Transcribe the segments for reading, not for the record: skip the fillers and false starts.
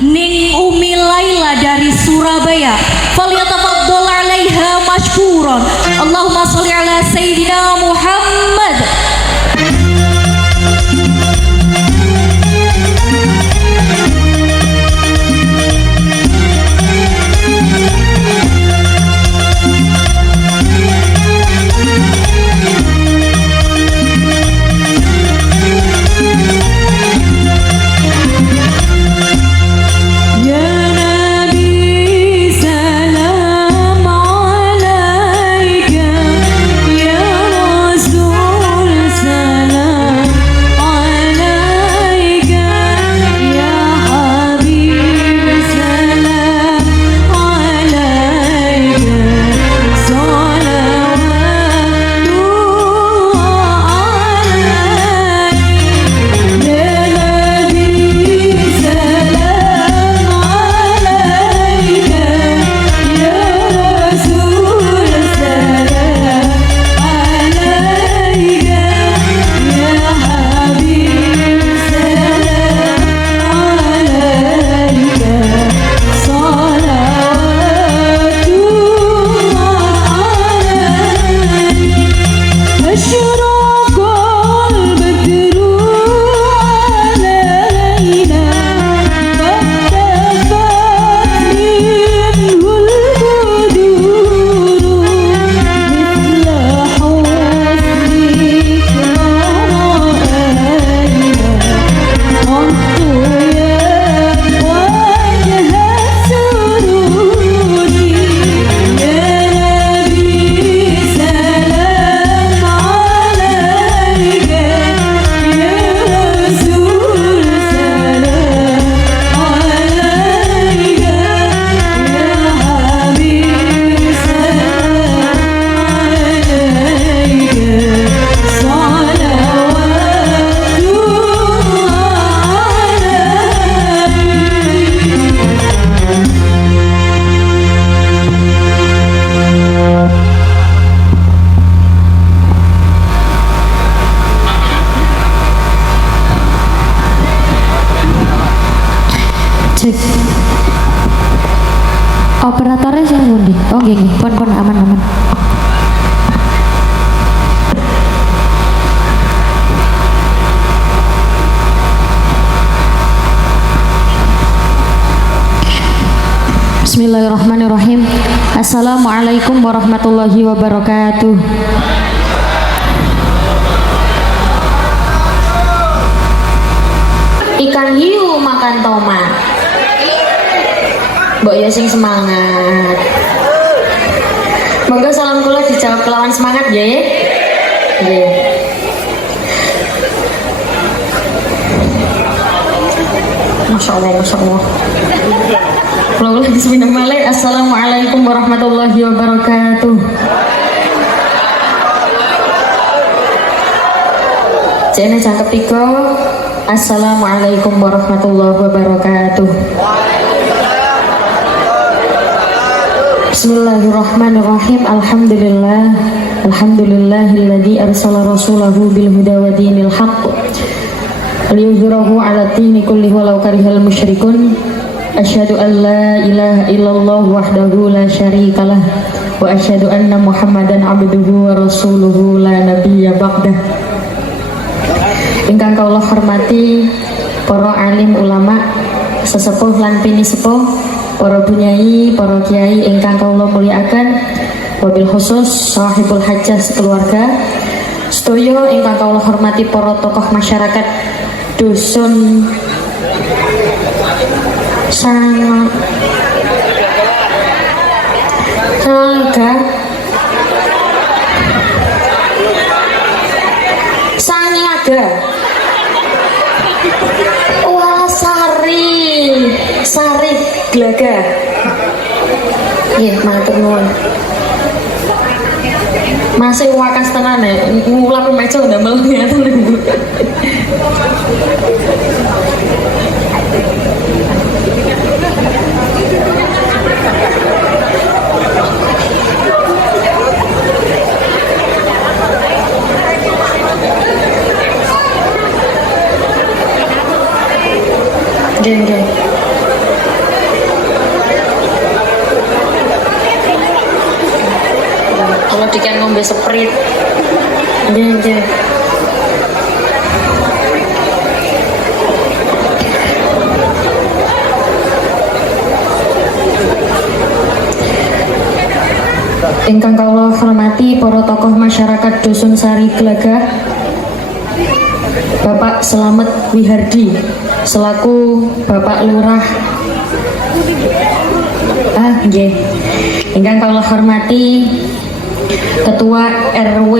Ning Umi Laila dari Surabaya. Falyatafaddal 'alaiha mashkuran. Allahumma shalli ala sayyidina Muhammad. Cek. Operatornya sih ngundi. Oh nggih nggih, pon aman. Bismillahirrahmanirrahim. Assalamualaikum warahmatullahi wabarakatuh. Ikan hiu makan tomat. Mbok ya sing semangat. Monggo salam kula dijawab kelawan semangat ya. Nggih. Masya Allah. Kula bismillahirrahmanirrahim. Assalamualaikum warahmatullahi wabarakatuh. Jane cakep iko. Assalamualaikum warahmatullahi wabarakatuh. Bismillahirrahmanirrahim. Alhamdulillahilladzi arsala rasulahu bil huda wa dinil haqq liyuzhirahu 'ala dini kullihi walau karihal musyrikun. Asyhadu an la ilaha illallah wahdahu la syarikalah wa asyhadu anna Muhammadan 'abduhu wa rasuluhu la nabiyya ba'dah. Ingkang kawula hormati para alim ulama, sesepuh lan pini sepuh, para bunyai, para kiai ingkang kawula mulyakaken, wabil khusus sahibul hajjah sekeluarga, sedaya ingkang kawula hormati para tokoh masyarakat dusun Sangaga wah Sari Glaga. Iya, matur nuwun. Masih wakas tenan ya, ngulap meja udah malu ngeten lho. Geng. ngombe Sprite. Nggih. Ingkang kula hormati para tokoh masyarakat Dusun Sari Glagah, Bapak Slamet Wihardi selaku Bapak Lurah. Nggih. Ingkang kula hormati Ketua RW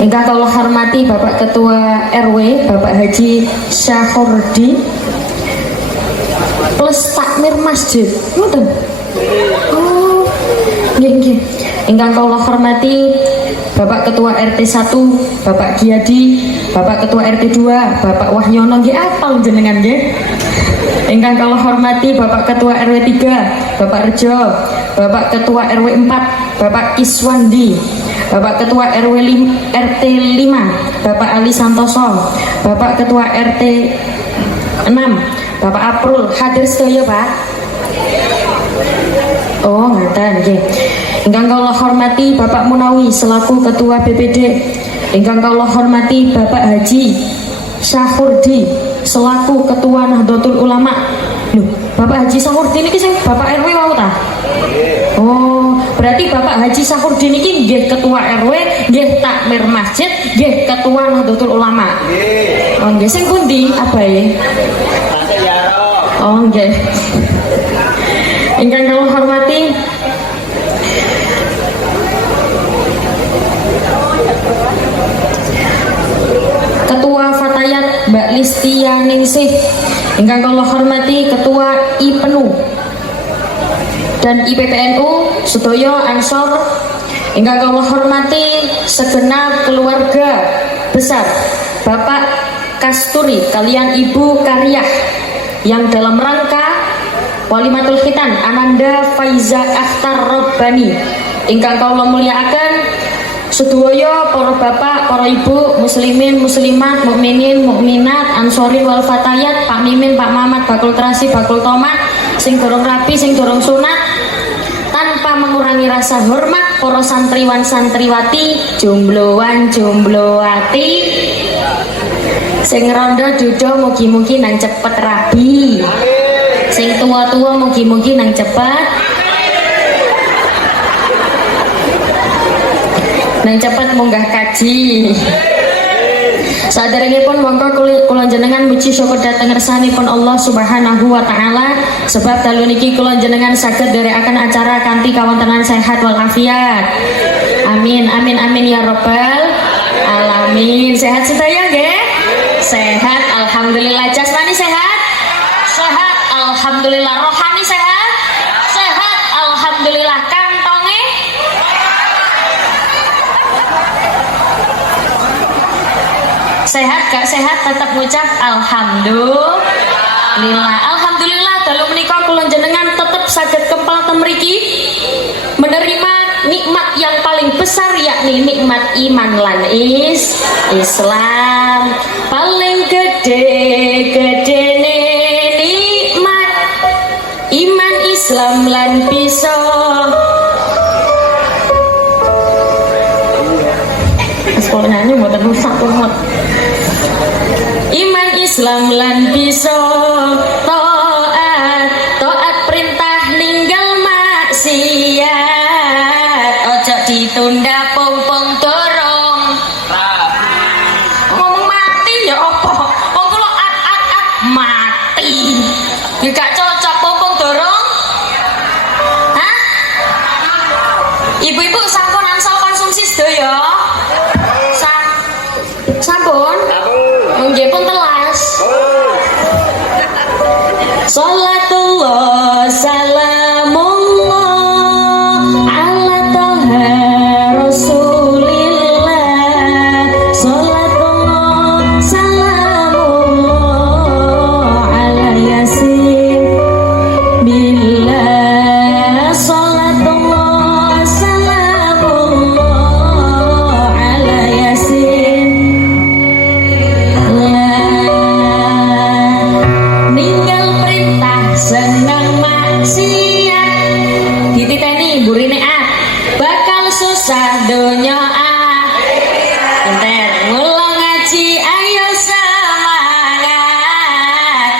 Ingkang kula hormati Bapak Ketua RW Bapak Haji Syahurdi plus takmir masjid. Ngoten. Oh. Nggih. Ingkang kula hormati Bapak Ketua RT 1 Bapak Giadi, Bapak Ketua RT 2 Bapak Wahyono nggih apal jenengan nggih. Ingkang kula hormati Bapak Ketua RW 3 Bapak Rejo, Bapak Ketua RW 4 Bapak Kiswandi, Bapak Ketua RT 5 Bapak Ali Santoso, Bapak Ketua RT 6 Bapak Aprul. Hadir sedaya Pak? Oh ngaten nggih. Ingkang kula hormati Bapak Munawi selaku Ketua BPD. Ingkang kula hormati Bapak Haji Syahurdi selaku Ketua Nahdlatul Ulama. Loh, Bapak Haji Syahurdi niki sing Bapak RW wau ta? Oh, berarti Bapak Haji Syahurdi niki nggih Ketua RW, nggih takmir masjid, nggih Ketua Nahdlatul Ulama. Oh, nggih sing pundi abahe? Oh, nggih. Ingkang kula hormati Ketua Fatayat Mbak Listia Ningsih. Ingkang kula hormati Ketua IPNU dan IPPNU sedaya Ansor. Ingkang kula hormati segenap keluarga besar Bapak Kasturi kalian Ibu Karyah yang dalam rangka Walimatul Khitan Ananda Faiza Akhtar Robbani. Ingkang kula mulyakaken sedaya para bapak, para ibu, muslimin, muslimat, mukminin, mukminat, ansorin wal fatayat, Pak Mimin, Pak Mamat, bakul terasi, bakul tomat, sing dorong rapi, sing dorong sunat, tanpa mengurangi rasa hormat para santriwan santriwati, jombloan jomblowati, sing rondo dudo mugi-mugi nang cepet rabi, sing tua-tua mugi-mugi nang cepet munggah kaji. Saderengipun monggo kula jenengan muji syukur dhateng ngersanipun Allah Subhanahu wa taala sebab dalu niki kula jenengan saged nderekaken acara kanthi kawontenan sehat walafiat. Amin amin amin ya rabbal alamin. Sehat sedaya nggih? Sehat alhamdulillah. Jasmani sehat? Sehat alhamdulillah. Rohani sehat? Sehat alhamdulillah. Kantonge sehat gak sehat tetap ngucap alhamdulillah. Alhamdulillah dalu menika kula jenengan tetap saged kempal temriki menerima nikmat yang paling besar yakni nikmat iman lan Islam. Paling gede-gedene nikmat iman Islam lan bisa sekolah nyanyi mboten rusak umut. Iman Islam lan bisa taat perintah ninggal maksiat. Ojo ditunda pong-pong dorong. Ngomong mati ya apa? Wong kula mati. Ya gak cocok pong-pong dorong. Hah? Ibu-ibu sampun ansal konsumsi sedaya. Sampun? Nggih pun telas. burine bakal susah donya pinter mula ngaji ayo semangat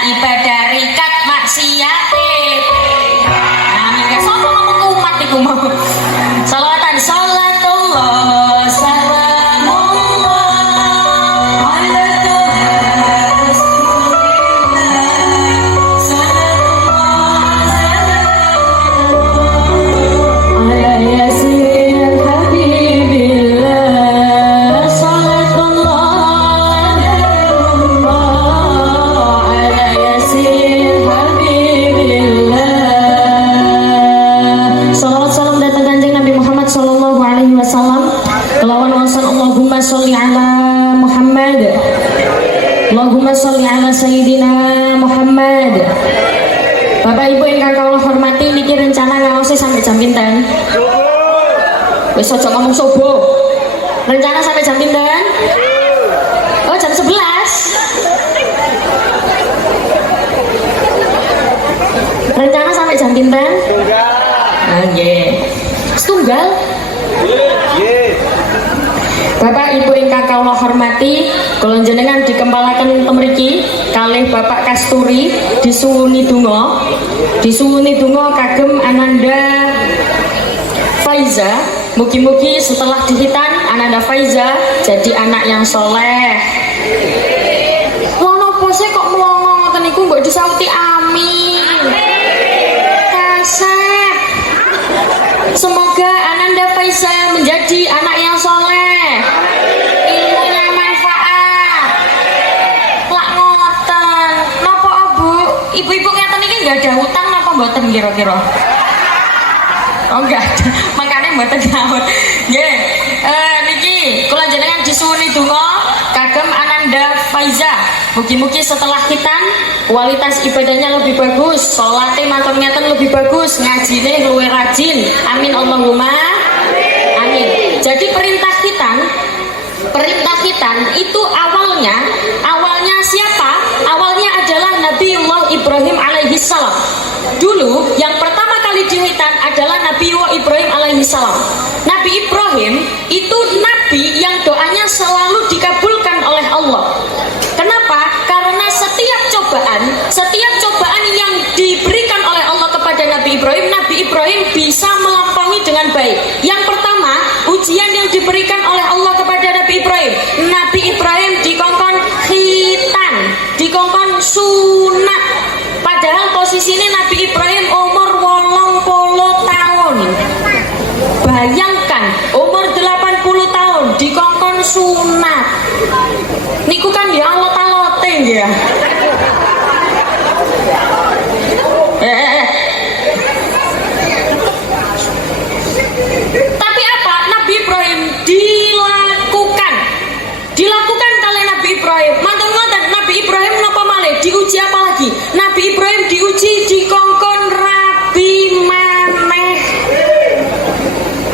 ibadah rikat maksiat amin sapa ngomong umat iku mau salawatan salatullah salamullah ala sholli ala Muhammad Allahumma sholli ala Sayyidina Muhammad. Bapak Ibu yang kula hormati, niki rencana ngaose sampai jam pinten? Wis aja ngomong subuh. Rencana sampai jam pinten? Oh, jam 11. Rencana sampai jam pinten? Nggih. Setunggal? Bapak Ibu ingkang kula hormati, kula jenengan dikempalaken temriki kalih Bapak Kasturi disuwuni donga kagem Ananda Faiza. Mugi-mugi setelah dihitan Ananda Faiza jadi anak yang soleh. Lha napa sih kok mlongo ngoten niku mbok disauti amin. Kasep. Semoga Ananda Faiza menjadi anak yang soleh. Ilmunya manfaat. Lak ngoten. Napa Bu? Ibu-ibu ngeten iki enggak ada hutang napa mboten kira-kira? Oh enggak ada. Makanya mboten nyaut. Nggih. Niki kula jenengan disuwuni donga kagem Ananda Faiza. Mugi-mugi setelah khitan kualitas ibadahnya lebih bagus, salatnya mantap ngeten lebih bagus, ngajine luwih rajin. Amin Allahumma amin. Jadi perintah khitan itu awalnya siapa? Awalnya adalah Nabiullah Ibrahim alaihi salam. Dulu yang pertama kali dihitan adalah Nabiullah Ibrahim alaihi salam. Nabi Ibrahim itu nabi yang doanya selalu dikabulkan oleh Allah. Kenapa? Karena setiap cobaan yang diberikan oleh Allah kepada Nabi Ibrahim bisa melampaui dengan baik. Yang pertama, ujian yang diberikan oleh Allah kepada Nabi Ibrahim dikongkon khitan, dikongkon sunat. Padahal posisi ini Nabi Ibrahim umur 80 tahun. Bayangkan umur 80 tahun dikongkon sunat. Niku kan ya alot-alote ya. Tapi apa? Nabi Ibrahim dilakukan oleh Nabi Ibrahim. Mantun ngoten, Nabi Ibrahim napa malih? Diuji apa lagi? Nabi Ibrahim diuji dikongkon rabi maneh.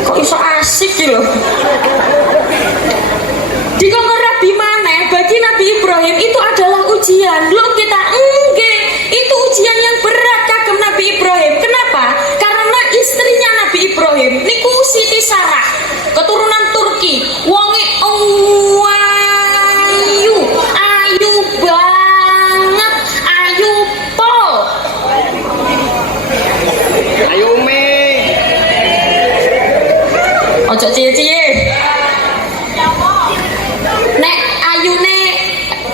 Kok iso asik iki lho. Dikongkon rabi maneh bagi Nabi Ibrahim itu adalah ujian. Lho kita nggih, itu ujian yang berat kagem Nabi Ibrahim. Kenapa? Karena istrinya Nabi Ibrahim niku Siti Sarah, keturunan Turki. Wonge ayu banget, ayu pol. Ayu me. Ojo cie-cie. Nek ayune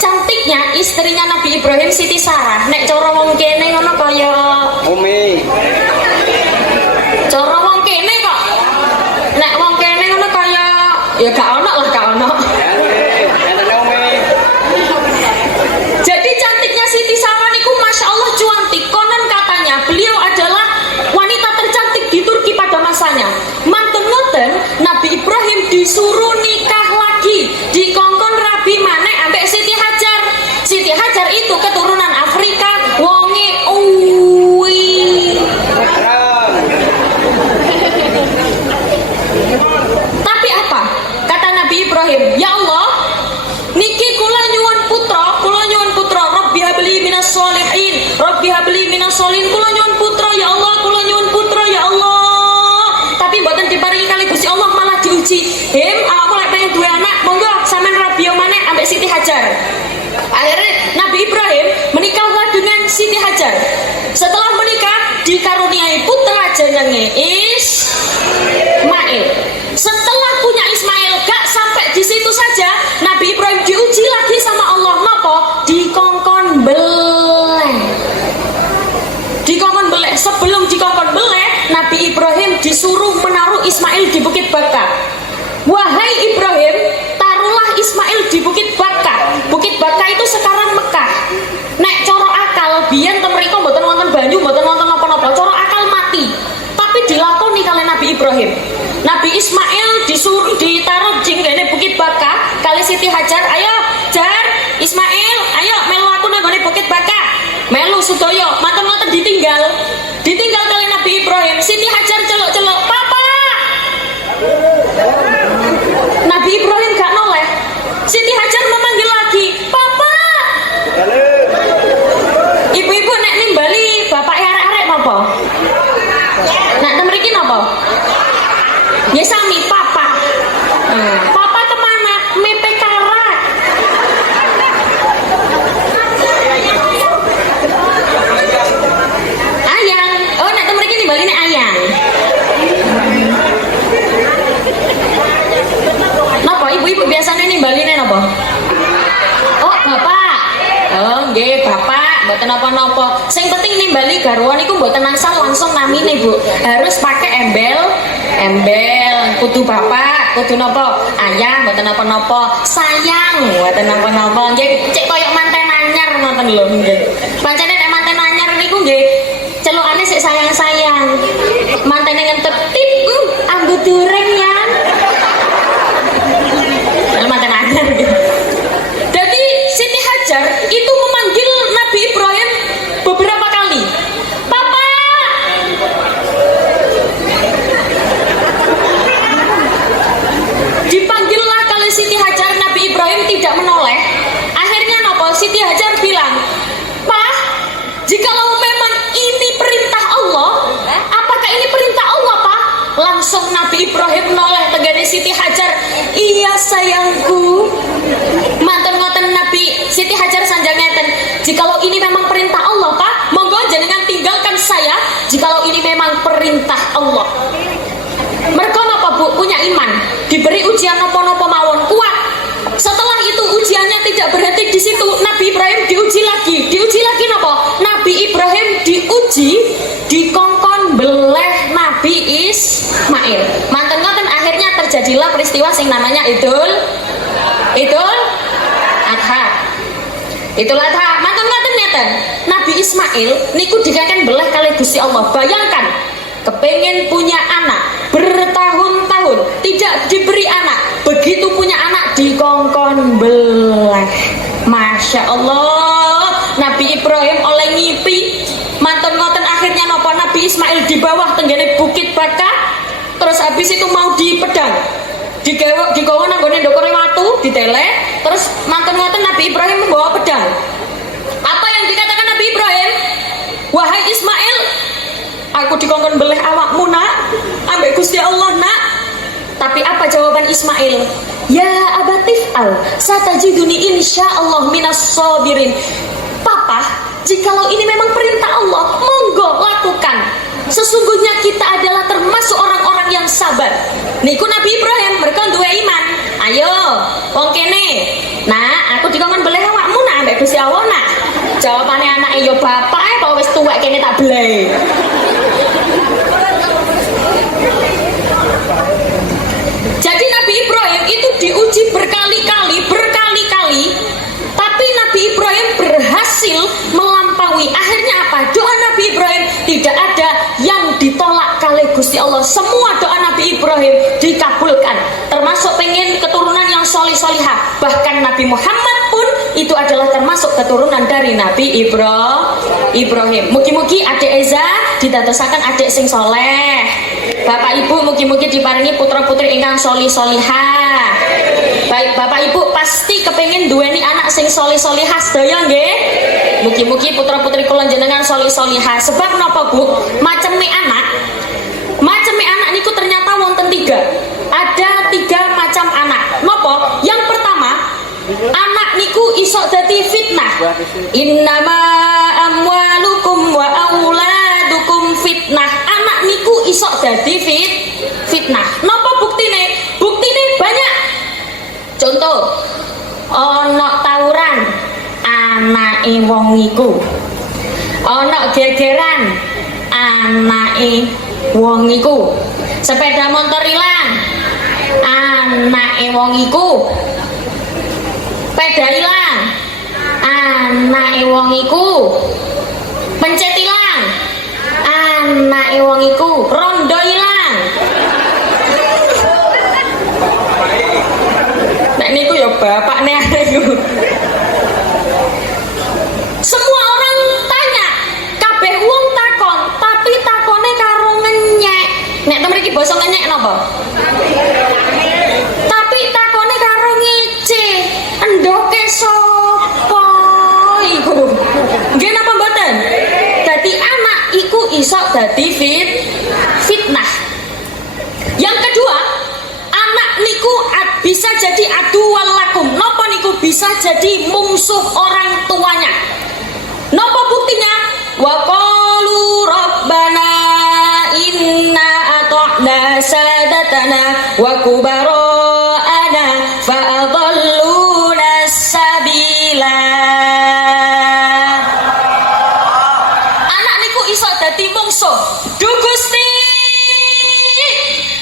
cantiknya istrinya Nabi Ibrahim Siti Sarah. Nek cara wong kene ngono kaya Umi. Cara wong kene kok. Nek wong kene ngono kaya ya gak ono lah, gak ono. Jadi cantiknya Siti Sarah niku Masya Allah cuantik. Konon katanya beliau adalah wanita tercantik di Turki pada masanya. Mantun ngoten, Nabi Ibrahim disuruh nikah lagi, dikongkon rabi maneh ambek Siti Hajar. Siti Hajar itu keturunan Afrika, wonge Tapi apa? Kata Nabi Ibrahim, ya Allah, niki kula nyuwun putra, Rabbi habli minas sholihin, Rabbi habli minas sholihin, kula nyuwun putra, ya Allah, kula nyuwun putra, ya Allah. Hajar. Akhirnya Nabi Ibrahim menikahlah dengan Siti Hajar. Setelah menikah dikaruniai putra jenenge Ismail. Setelah punya Ismail gak sampai di situ saja, Nabi Ibrahim diuji lagi sama Allah. Napa? Dikongkon beleng. Dikongkon beleng. Sebelum dikongkon beleng, Nabi Ibrahim disuruh menaruh Ismail di Bukit Baka. Wahai Ibrahim, taruhlah Ismail di Bukit Baka. Bukit Baka itu sekarang Mekah. Nek coro akal, biyen mereka mboten wonten banyu, mboten wonten napa-napa. Coro akal mati. Tapi dilakoni kali Nabi Ibrahim. Nabi Ismail disuruh ditaruh di ngene Bukit Baka kali Siti Hajar. Ayo, Jar, Ismail, ayo melu aku nang ngene Bukit Baka. Melu sedaya, manten-manten ditinggal. Ditinggal kali Nabi Ibrahim. Siti Hajar celuk-celuk, "Papa!" Nabi Ibrahim gak noleh. Siti Hajar memanggil lagi, "Papa!" Ibu-ibu nek nimbali bapak arek-arek napa? Nek temriki napa? Ya sami papa. Papa kemana? Mepe karak. Ayang. Oh nek temriki nimbali nek ayang. Napa ibu-ibu biasanya nimbaline napa? Oh bapak. Oh nggih bapak. Mboten napa-napa. Sing penting nimbali garwa niku mboten asal langsung namine, Bu. Harus pakai embel. Kudu bapak, kudu napa? Ayah, mboten napa-napa. Sayang, mboten napa-napa. Nggih, cek koyo manten anyar ngoten lho nggih. Pancene nek manten anyar niku nggih celukane sik sayang-sayang. Mantene ngentep tip, ambu dureng ya. Manten anyar gitu. Jadi Siti Hajar itu memanggil Nabi Ibrahim beberapa kali. Papa. Dipanggillah kali Siti Hajar, Nabi Ibrahim tidak menoleh. Akhirnya napa? Siti Hajar bilang, "Pak, jikalau memang ini perintah Allah, apakah ini perintah Allah, Pak?" Langsung Nabi Ibrahim noleh tegane Siti Hajar, "Iya sayangku." Manten ngoten Nabi Siti Hajar sanjang ngeten, "Jikalau ini memang perintah Allah, Pak, monggo jenengan tinggalkan saya jikalau ini memang perintah Allah." Mereka napa, Bu? Punya iman, diberi ujian napa-napa mawon kuat. Setelah itu ujiannya tidak berhenti di situ. Nabi Ibrahim diuji lagi napa? Nabi Ibrahim diuji dikongkon beleh Nabi Ismail. Manten ngoten akhirnya terjadilah peristiwa sing namanya Idul Adha. Idul Adha. Manten ngoten ngeten. Nabi Ismail niku dikeken beleh kali Gusti Allah. Bayangkan, kepengen punya anak bertahun-tahun tidak diberi anak, begitu punya anak dikongkon beleh. Masya Allah, Nabi Ibrahim oleh ngipi. Manten ngoten akhirnya nopo Nabi Ismail di bawah tenggene Bukit Baka. Terus habis itu mau dipedang, digawa nanggone ndokore watu, ditele. Terus manten ngoten Nabi Ibrahim membawa pedang. Apa yang dikatakan Nabi Ibrahim? "Wahai Ismail, aku dikongkon beleh awakmu nak, ambek Gusti Allah nak." Tapi apa jawaban Ismail? "Ya abatif al, satajiduni insyaallah minas sabirin." Papa, jikalau ini memang perintah Allah, monggo lakukan. Sesungguhnya kita adalah termasuk orang-orang yang sabar. Niku Nabi Ibrahim, mereka duwe iman. Ayo, wong kene. Nah, aku dikongkon beleh awakmu nak ambek Gusti Allah nak. Jawabane anake yo bapak kok wis tuwek kene tak beleh. Jadi Nabi Ibrahim itu diuji berkali-kali, tapi Nabi Ibrahim berhasil melampaui. Akhirnya apa? Doa Nabi Ibrahim tidak ada yang ditolak kali Gusti Allah. Semua doa Nabi Ibrahim dikabulkan, termasuk pengen keturunan yang solih-solihah. Bahkan Nabi Muhammad pun itu adalah termasuk keturunan dari Nabi Ibrahim. Mugi-mugi adik Eza didadosaken adik sing soleh. Bapak Ibu mugi-mugi diparingi putra-putri ingkang solih-solihah. Baik Bapak Ibu pasti kepengin duweni anak sing solih-solihah sedaya nggih. Mugi-mugi putra-putri kula jenengan solih-solihah. Sebab napa Bu? Maceme anak niku ternyata wonten 3. Ada 3 macam anak. Napa? Yang pertama, anak niku iso dadi fitnah. Innama amwalukum wa auladukum fitnah. Anak niku iso dadi fitnah. Napa buktine? Buktine banyak. Contoh, ana tawuran anake wong iku. Ana gegeran anake wong iku. Sepeda motor ilang anake wong iku. Peda ilang anake wong iku. Pencet ilang anake wong iku. Rondo ilang. Nek niku ya bapakne aku. Semua orang tanya, kabeh wong takon, tapi takone karo ngenyek. Nek to mriki basa ngenyek napa? Tapi takone karo ngece. Endoke sapa iku? Nggih napa mboten? Dadi anak iku iso dadi fitnah. Yang kedua, anak niku bisa jadi aduwal lakum. Napa niku bisa jadi musuh orang tuanya? Napa buktinya? Wa qalu rabbana inna ata'na sadatana wa kubara'ana fa adalluna sabila. Anak niku iso dadi mungsuh. Duh Gusti,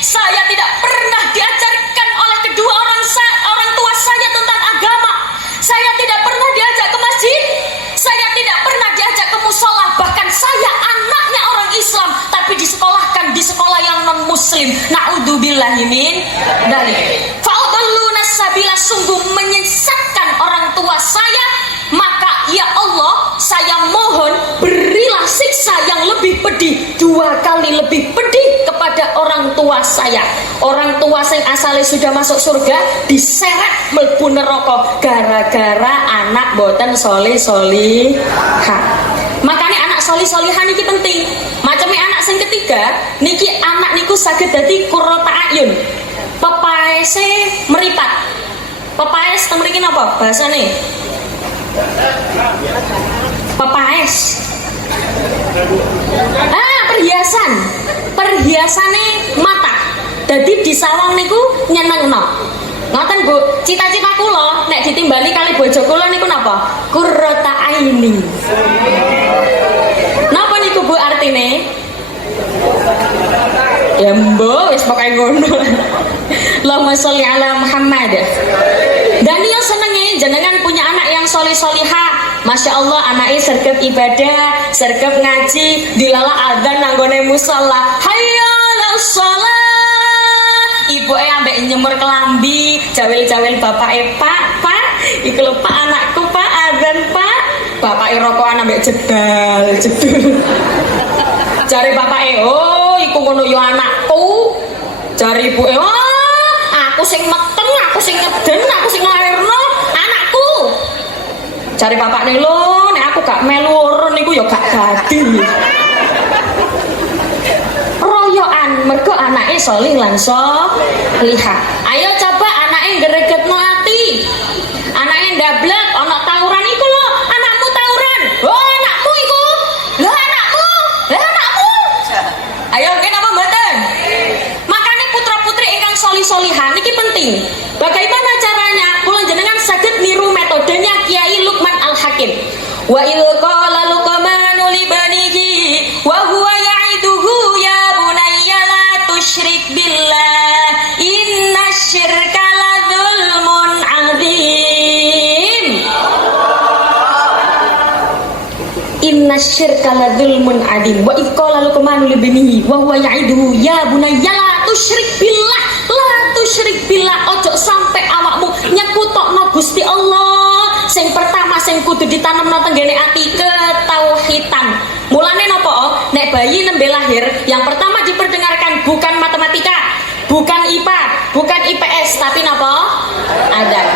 saya tidak pernah diajarkan oleh kedua orang tua saya tentang agama. Saya tidak pernah diajak ke masjid. Saya tidak pernah diajak ke musola. Bahkan saya anaknya orang Islam, tapi disekolahkan di sekolah yang non muslim. Na'udzubillahi min dzalik. Fa'adalluna sabila, sungguh menyesatkan orang tua saya. Maka ya Allah, saya mohon berilah siksa yang lebih pedih, 2 kali lebih pedih kepada orang tua saya. Orang tua yang asalnya sudah masuk surga diseret mlebu neraka gara-gara anak boten solih-solihah. Makanya anak solih-solihan niki penting. Macamnya anak sing ketiga niki, anak niku saged dadi qurrata ayun. Pepaese meripat. Pepaes teng mriki napa bahasane? Pepaes. Perhiasane mata. Jadi di sawang niku nyenengno. Ngoten Bu, cita-cita kula nek ditimbali kali bojo kula niku napa? Qurrata aini. Napa niku Bu artine? Ya mbok wis pokoke ngono. Allahumma sholli ala Muhammad. Dan yang senenge jenengan punya anak yang solih-solihah. Masya Allah, anaknya sergap ibadah, sergap ngaji, dilala adzan nanggone musola. Hayya 'alas shalah. Ibuke ambek nyemur kelambi, jawil-jawil bapake, Pak, iku lho Pak, anakku Pak, adzan Pak. Bapake rokokan ambek jedal. Jare bapake, oh iku ngono yo anakku. Jare ibuke, oh aku sing meteng, aku sing ngeden, aku sing nglairno, anakku. Cari bapak nih lo, nek aku gak melu urun niku ya gak dadi. Royokan mergo anake solih lan solihah. Ayo coba anake gregetno ati. Anake ndablek ana tawuran iku lho, anakmu tawuran. Oh, anakmu iku. Lah anakmu. Ayo kene apa mboten? Makanya putra-putri ingkang solih-solihah niki penting. Bagaimana caranya? Kula jenengan saged niru metodenya Kiai Luqman Al-Hakim. Wa il qala Luqmanu li banihi wa huwa ya'iduhu ya bunayya la tusyrik billah innasyirka la dzulmun 'adzim. Innasyirka la dzulmun 'adzim. Wa il qala Luqmanu li banihi wa huwa ya'iduhu ya bunayya la tusyrik billah. Syirik billah, ojo sampai awakmu nyekutokno Gusti Allah. Sing pertama sing kudu ditanamno tenggene ati ketauhidan. Mulane napa? Nek bayi nembe lahir, yang pertama diperdengarkan bukan matematika, bukan IPA, bukan IPS, tapi napa? Adab.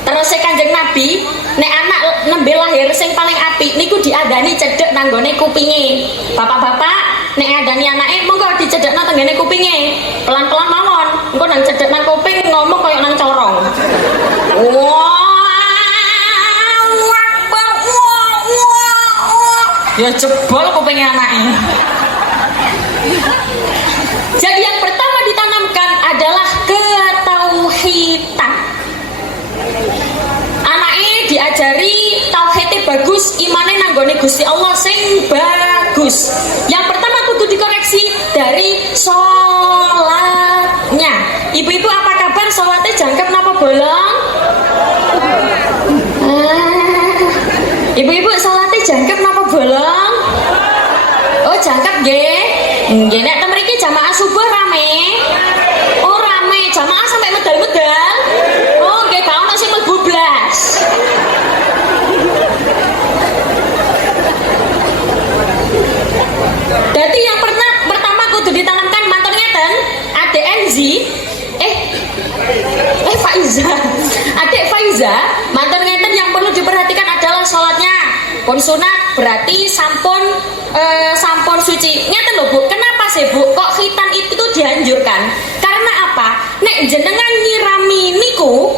Terus Kanjeng Nabi, nek anak nembe lahir sing paling apik niku diadani cedhek nanggone kupinge. Bapak-bapak, nek adani anake monggo dicedhekno tenggene kupinge. Pelan-pelan mawon. Engko nang cedhek nang kuping ngomong kaya nang corong. Wah, Ya jebol kuping anaknya. Jadi yang pertama ditanamkan adalah ketauhidan. Anaknya diajari tauhidnya bagus, imane nanggone Gusti Allah sing bagus. Yang pertama kudu dikoreksi dari sholatnya. Ibu-ibu apa kabar, sholatnya jangkep napa bolong? Ibu-ibu sholatnya jangkep napa bolong? Oh jangkep nggih. Nggih nek mriki jamaah subuh rame. Oh rame, jamaah sampai medal-medal. Oh nggih gak ono sing mlebu blas. Jadi yang pertama kudu ditanamkan mantan ngeten, Adek Enzi, Faiza, Adek Faiza, mantan ngeten yang perlu diperhatikan adalah sholatnya. Pun sunat berarti sampun suci. Ngeten lho Bu, kenapa sih Bu kok khitan itu tuh dianjurkan? Karena apa? Nek jenengan nyirami niku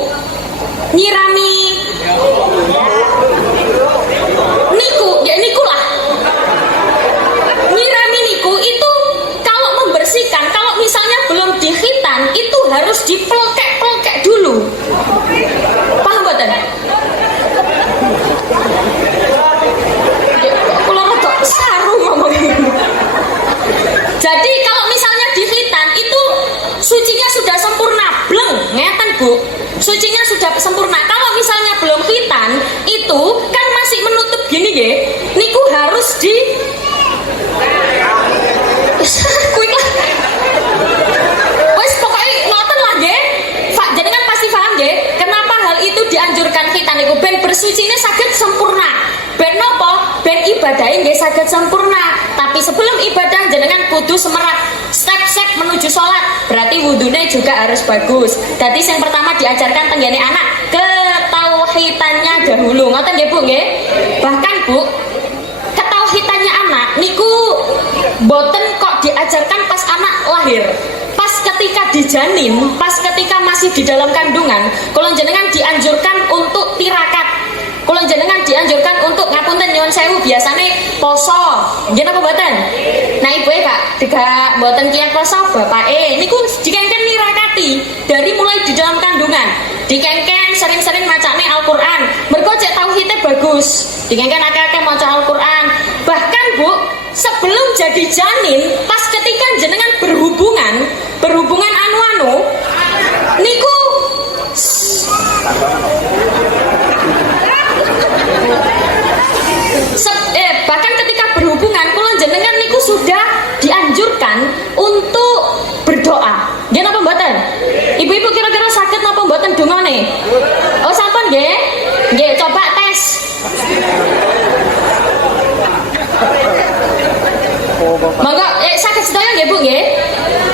ya nikulah. Nyirami niku itu kalau membersihkan, kalau misalnya belum dikhitan itu harus dipelkek dulu. Paham mboten? Kula rada saru ngomongin. Jadi kalau misalnya dikhitan itu sucinya sudah sempurna, bleng, ngeten Bu. Sucinya sudah sempurna. Kalau misalnya belum khitan itu kan masih menutup gini nggih. Niku harus di wes pokoknya ngoten lah nggih. Jadi kan pasti paham nggih kenapa hal itu dianjurkan khitan niku ben bersucine saged sempurna. Ben napa? Ben ibadahe nggih saged sempurna. Tapi sebelum ibadah jenengan kudu semerat step-step menuju sholat. Berarti wudhunya juga harus bagus. Jadi yang pertama diajarkan tenggene anak ketauhidannya dahulu. Ngoten nggih Bu nggih? Bahkan Bu, ketauhidannya anak niku boten kok diajarkan pas anak lahir. Pas ketika dijanin, pas ketika masih di dalam kandungan, kalau jenengan dianjurkan untuk tirakat. Kalau jenengan dianjurkan untuk ngapunten nyuwun sewu biasane poso. Nggih napa mboten? Nah ibuke Kak mboten kiat poso bapake niku dikengken nirakati dari mulai di dalam kandungan. Dikengken sering-sering macane Al-Qur'an. Mergo cek tauhidnya bagus. Dikengken akeh-akeh maca Al-Qur'an. Bahkan Bu, sebelum jadi janin, pas ketika jenengan berhubungan anu niku bahkan ketika berhubungan kula jenengan niku sudah dianjurkan untuk berdoa. Nggih napa mboten? Ibu-ibu kira-kira sakit napa mboten dongane? Oh sampun nggih? Nggih, coba tes. Monggo sakit sedaya nggih Bu nggih?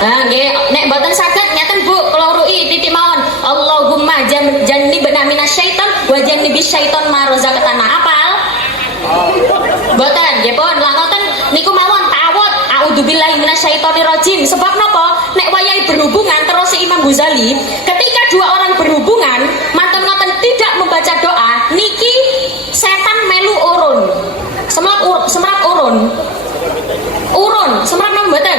Nah nggih, nek mboten saged ngeten Bu, kula ru'i titik mawon. Allahumma jannibna minasyaiton wa jannibis syaiton ma razaqtana. Apal? Mboten, nggih pun lah ngoten niku mawon ta'awud a'udzubillahi minasyaitonirrajim. Sebab napa? Nek wayahe berhubungan terus Imam Ghazali, ketika dua orang berhubungan, mantun ngoten tidak membaca doa, niki setan melu urun. Semrat urun. Semrat napa mboten?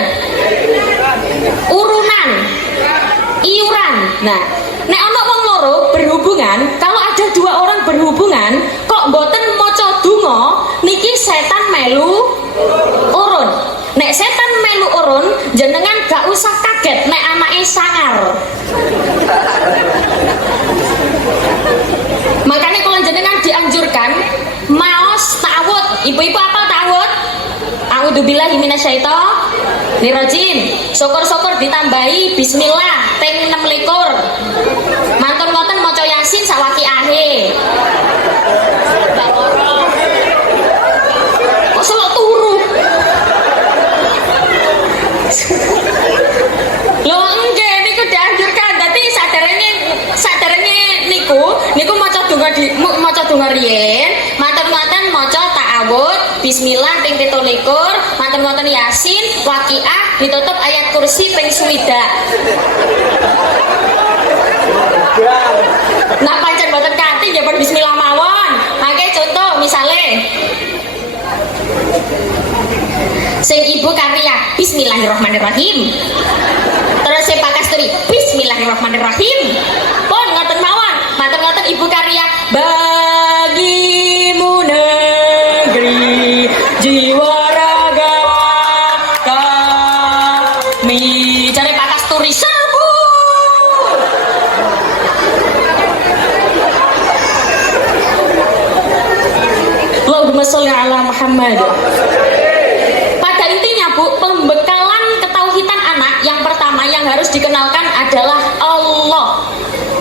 Urunan. Iuran. Nah, nek ana wong loro berhubungan, kalau ada dua orang berhubungan kok mboten maca donga, niki setan melu urun. Nek setan melu urun, jenengan gak usah kaget nek anake sangar. Makanya kalau jenengan dianjurkan maos ta'awud. Ibu-ibu apa ta'awud? A'udzubillahi minasyaitonirrajim. Syukur-syukur ditambahi bismillah ping 26. Mantun ngoten maca Yasin sawakiahe. Kok selok turu? Lho nggih niku dianjurkan. Dadi saderenge niku maca donga riyen, mantun ngoten maca ta'awud, bismillah ping 17, mantun ngoten Yasin, Waqiah ditutup ayat kursi ping 20. Nak pancen mboten kanthi nggih pun bismillah mawon. Mangke contoh misale Sing ibu karya Bismillahirrahmanirrahim. Terus si Pak Kasturi Bismillahirrahmanirrahim. Pun ngoten mawon, matur-matur ibu karya bagimu negeri jiwa raga kami. Cari Pak Kasturi serbu. Allahumma sholli ala Muhammad. Pada intinya Bu, pembekalan ketauhidan anak yang pertama yang harus dikenalkan adalah Allah.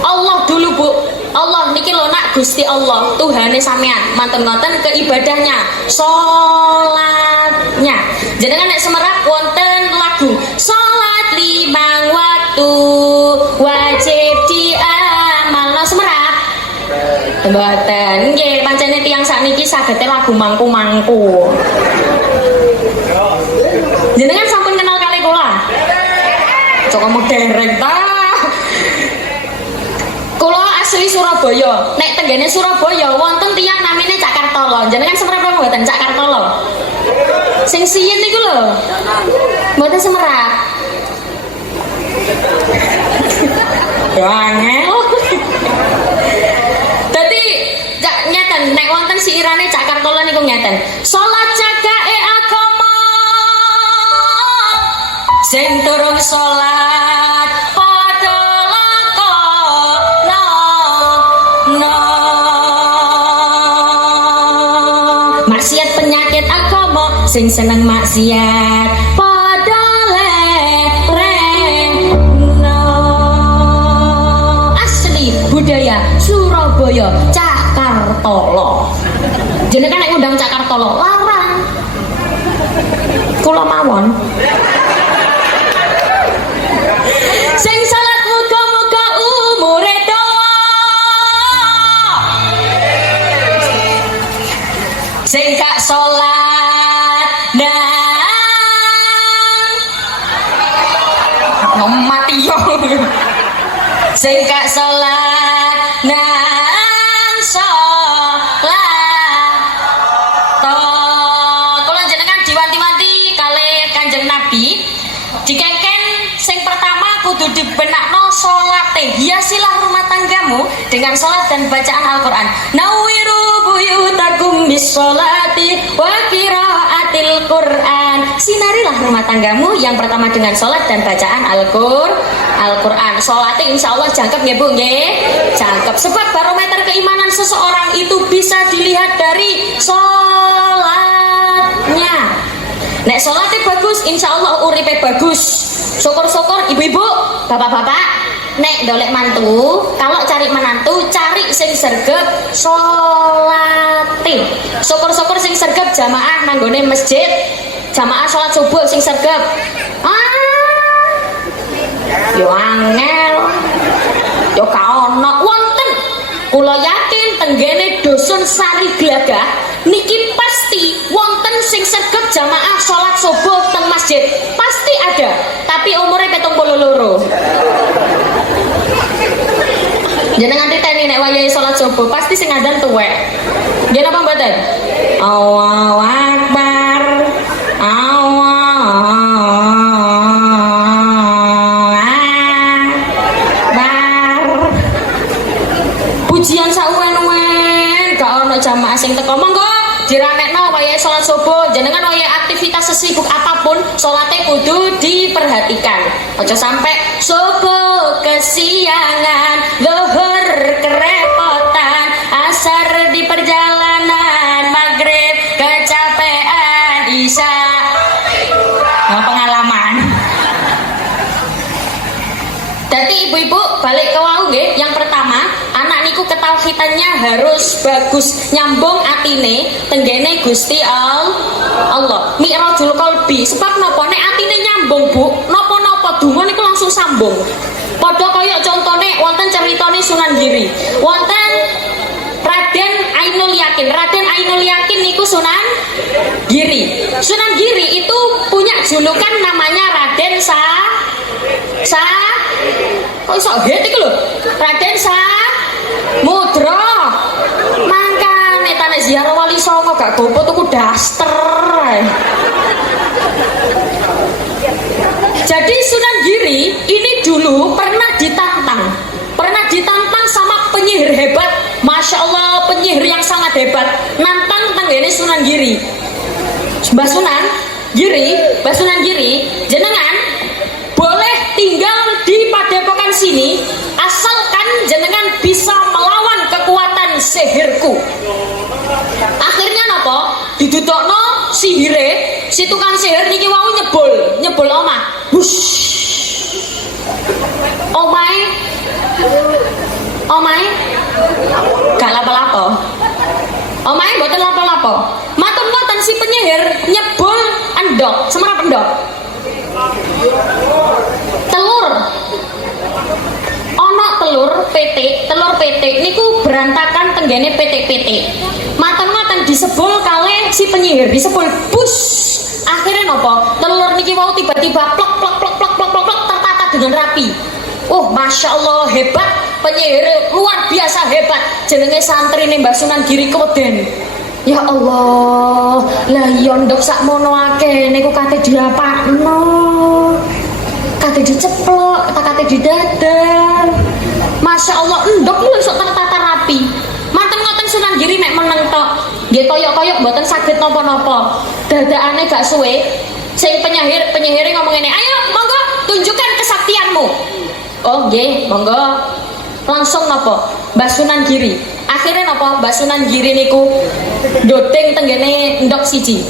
Allah dulu Bu. Allah niki lho nak Gusti Allah, Tuhane sampean. Manten ngoten ke ibadahnya, salatnya. Jenengan nek semerap wonten lagu salat limang waktu wajib diamalno semerap. Mboten nggih, pancene tiyang sakniki sagete lagu mangku-mangku. Jenengan sampun kenal kali kula? Cok ngomong dereng ta. Kula asli Surabaya. Nek tenggene Surabaya wonten tiyang namine Cak Kartolo. Jenengan semerap mboten Cak Kartolo? Sing siyen niku lho. Mboten semerap. Angel. Dadi ngeten nek wonten siirane Cak Kartolo niku ngeten. Salat jagae agama sing turun salat padha lakono maksiat penyakit agama sing seneng maksiat padha lereno. Asli budaya Surabaya Cak Kartolo. Jenengan nek ngundang Cak Kartolo larang. Kula mawon. Sing salat muga-muga umure dawa. Sing gak salat nang mati yo. Sing gak salat nang salat. Kula jenengan diwanti-wanti kalih Kanjeng Nabi dikengken sing pertama kudu dibenakno salate. Hiasilah rumah tanggamu dengan salat dan bacaan Al-Qur'an. Nawiru buyutakum bis-sholati wa qiraatil Qur'an. Sinarilah rumah tanggamu yang pertama dengan salat dan bacaan Al-Qur'an. Salate insyaallah jangkep nggih Bu nggih? Jangkep. Sebab barometer keimanan seseorang itu bisa dilihat dari salatnya. Nek salate bagus, insyaallah uripe bagus. Syukur-syukur ibu-ibu, bapak-bapak, nek dolek mantu, kalau cari menantu, cari sing sregep salate. Syukur-syukur sing sregep jamaah nanggone masjid, jamaah salat subuh sing sregep. Yo angel. Yo ka ono wonten. Kula yakin tenggene dusun Sari Glagah niki pasti wonten sing sregep jamaah salat subuh teng masjid. Pasti ada, tapi umurnya 72. Jenengan titeni nek wayahe salat subuh pasti sing adzan tuwek. Nggih napa mboten? Allahu Akbar. Allahu Akbar. Pujian sawen-wen gak ono jamaah sing teko. Monggo diramekno wayahe salat subuh. Jenengan wayahe aktivitas sesibuk apapun, salate kudu diperhatikan. Aja sampai subuh kesiangan, zuhur kerepotan, asar di perjalanan, maghrib kecapean, isya pengalaman. Jadi ibu-ibu balik ke wau nggih, yang pertama anak niku ketauhidannya harus bagus, nyambung atine tenggene Gusti Allah. Mi'rajul qalbi. Sebab napa nek atine nyambung Bu, napa-napa donga niku langsung sambung. Padha kaya contone wonten ceritane Sunan Giri. Wonten Raden Ainul Yakin. Raden Ainul Yakin niku Sunan Giri. Sunan Giri itu punya julukan namanya Raden kok iso het iku lho. Raden Samudra. Mangkane tanah ziarah wali songo gak gopo tuku daster. Jadi Sunan Giri ini dulu pernah ditantang sama penyihir hebat. Masya Allah, penyihir yang sangat hebat nantang tanggane Sunan Giri. Mbah Sunan Giri, jenengan boleh tinggal di padepokan sini asalkan jenengan bisa melawan kekuatan sihirku. Akhirnya napa? Didudukno sihire, si tukang sihir niki wau nyebul omah. Hush. Omae gak lapo-lapo. Omae mboten lapo-lapo. Matur ngoten si penyihir nyebul endok, semerap endok. Telur petik niku berantakan tenggene petik-petik. Matur ngoten disebul kalih si penyihir, disebul bus. Akhirnya nopo? Telur niki wau tiba-tiba plok tertata dengan rapi. Oh, Masya Allah, hebat penyihir, luar biasa hebat. Jenenge santrine Mbah Sunan Giri keweden. Ya Allah, lah yondok sak mono akeh niku kate diapakno. Kate diceplok, kate didadar. Masya Allah, endok lu iso tertata rapi. Manten ngoten Sunan Giri mek meneng tok. Nggih koyok-koyok mboten saged napa-napa. Dadakane gak suwe, sing penyihire ngomong ngene, "Ayo, monggo tunjukkan kesaktianmu." Oh nggih, monggo. Langsung napa? Mbah Sunan Giri. Akhirnya napa? Mbah Sunan Giri niku ndodeng tenggene endok siji.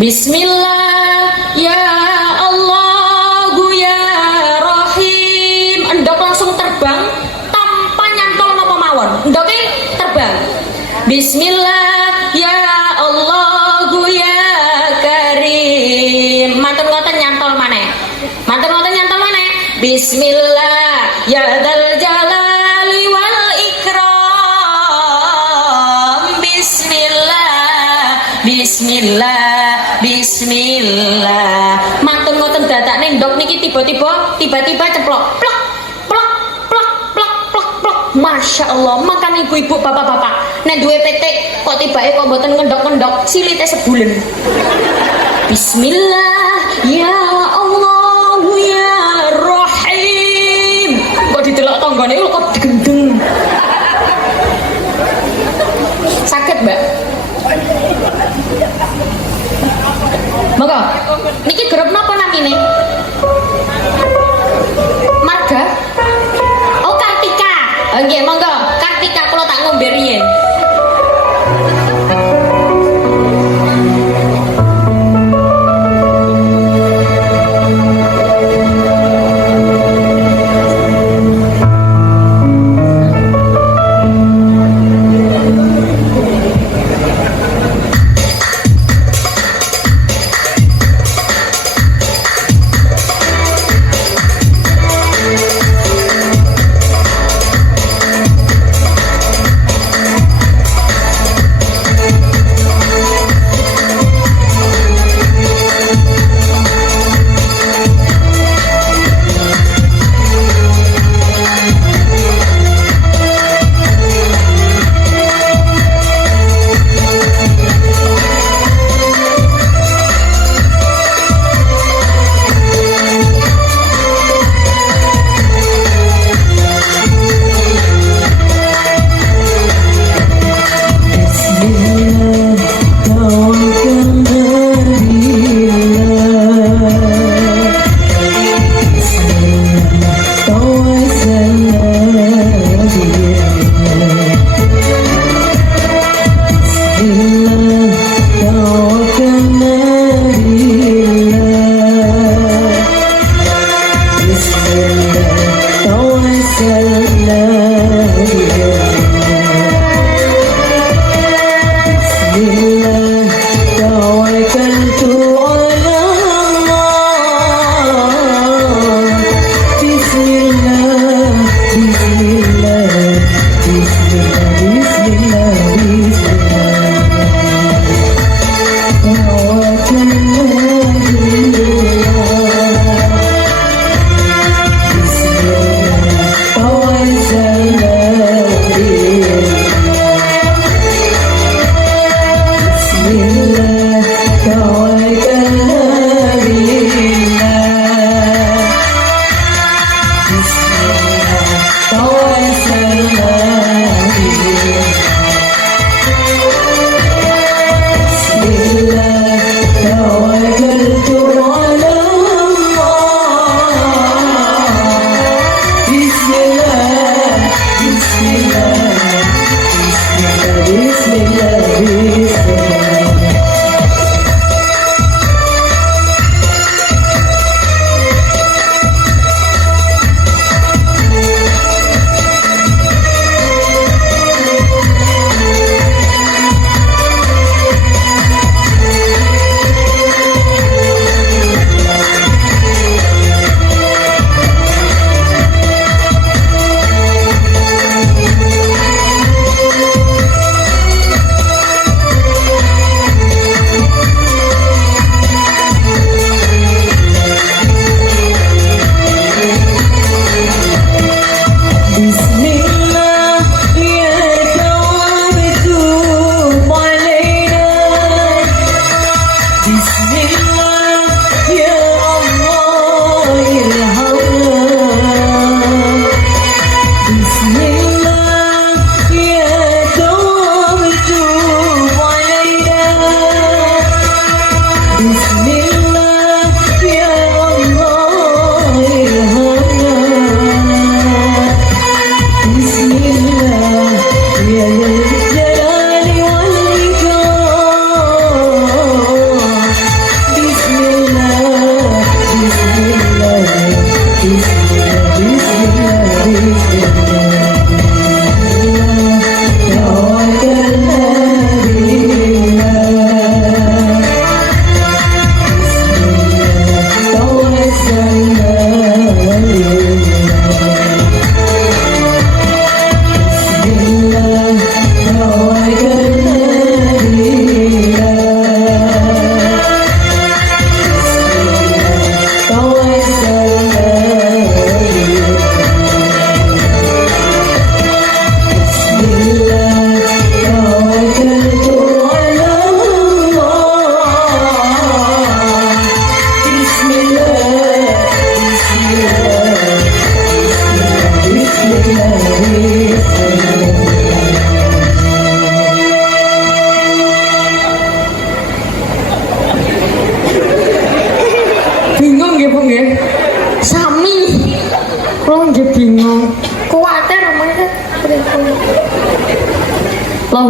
Bismillah ya Allah ya Rahim. Endok langsung terbang tanpa nyantol napa mawon. Endoke terbang. Bismillah ya Allah ya Karim. Matur ngoten nyantol maneh. Bismillah ya Dzal Jalali wal Ikram. Bismillah. Matur ngoten dadakne ndok niki tiba-tiba ceplok. Plok. Masya Allah, makan ibu-ibu, bapak-bapak. Nek duwe petik kok tibake kok mboten ngendok-ngendok, silite sebulen. Bismillah ya Allah ya Rahim. Kok didelok tanggane kok digendeng. Sakit, Mbak? Monggo. Niki grup napa namine? Marga? Oh, Kartika. Nggih, monggo. Kartika kula tak ngombe riyen.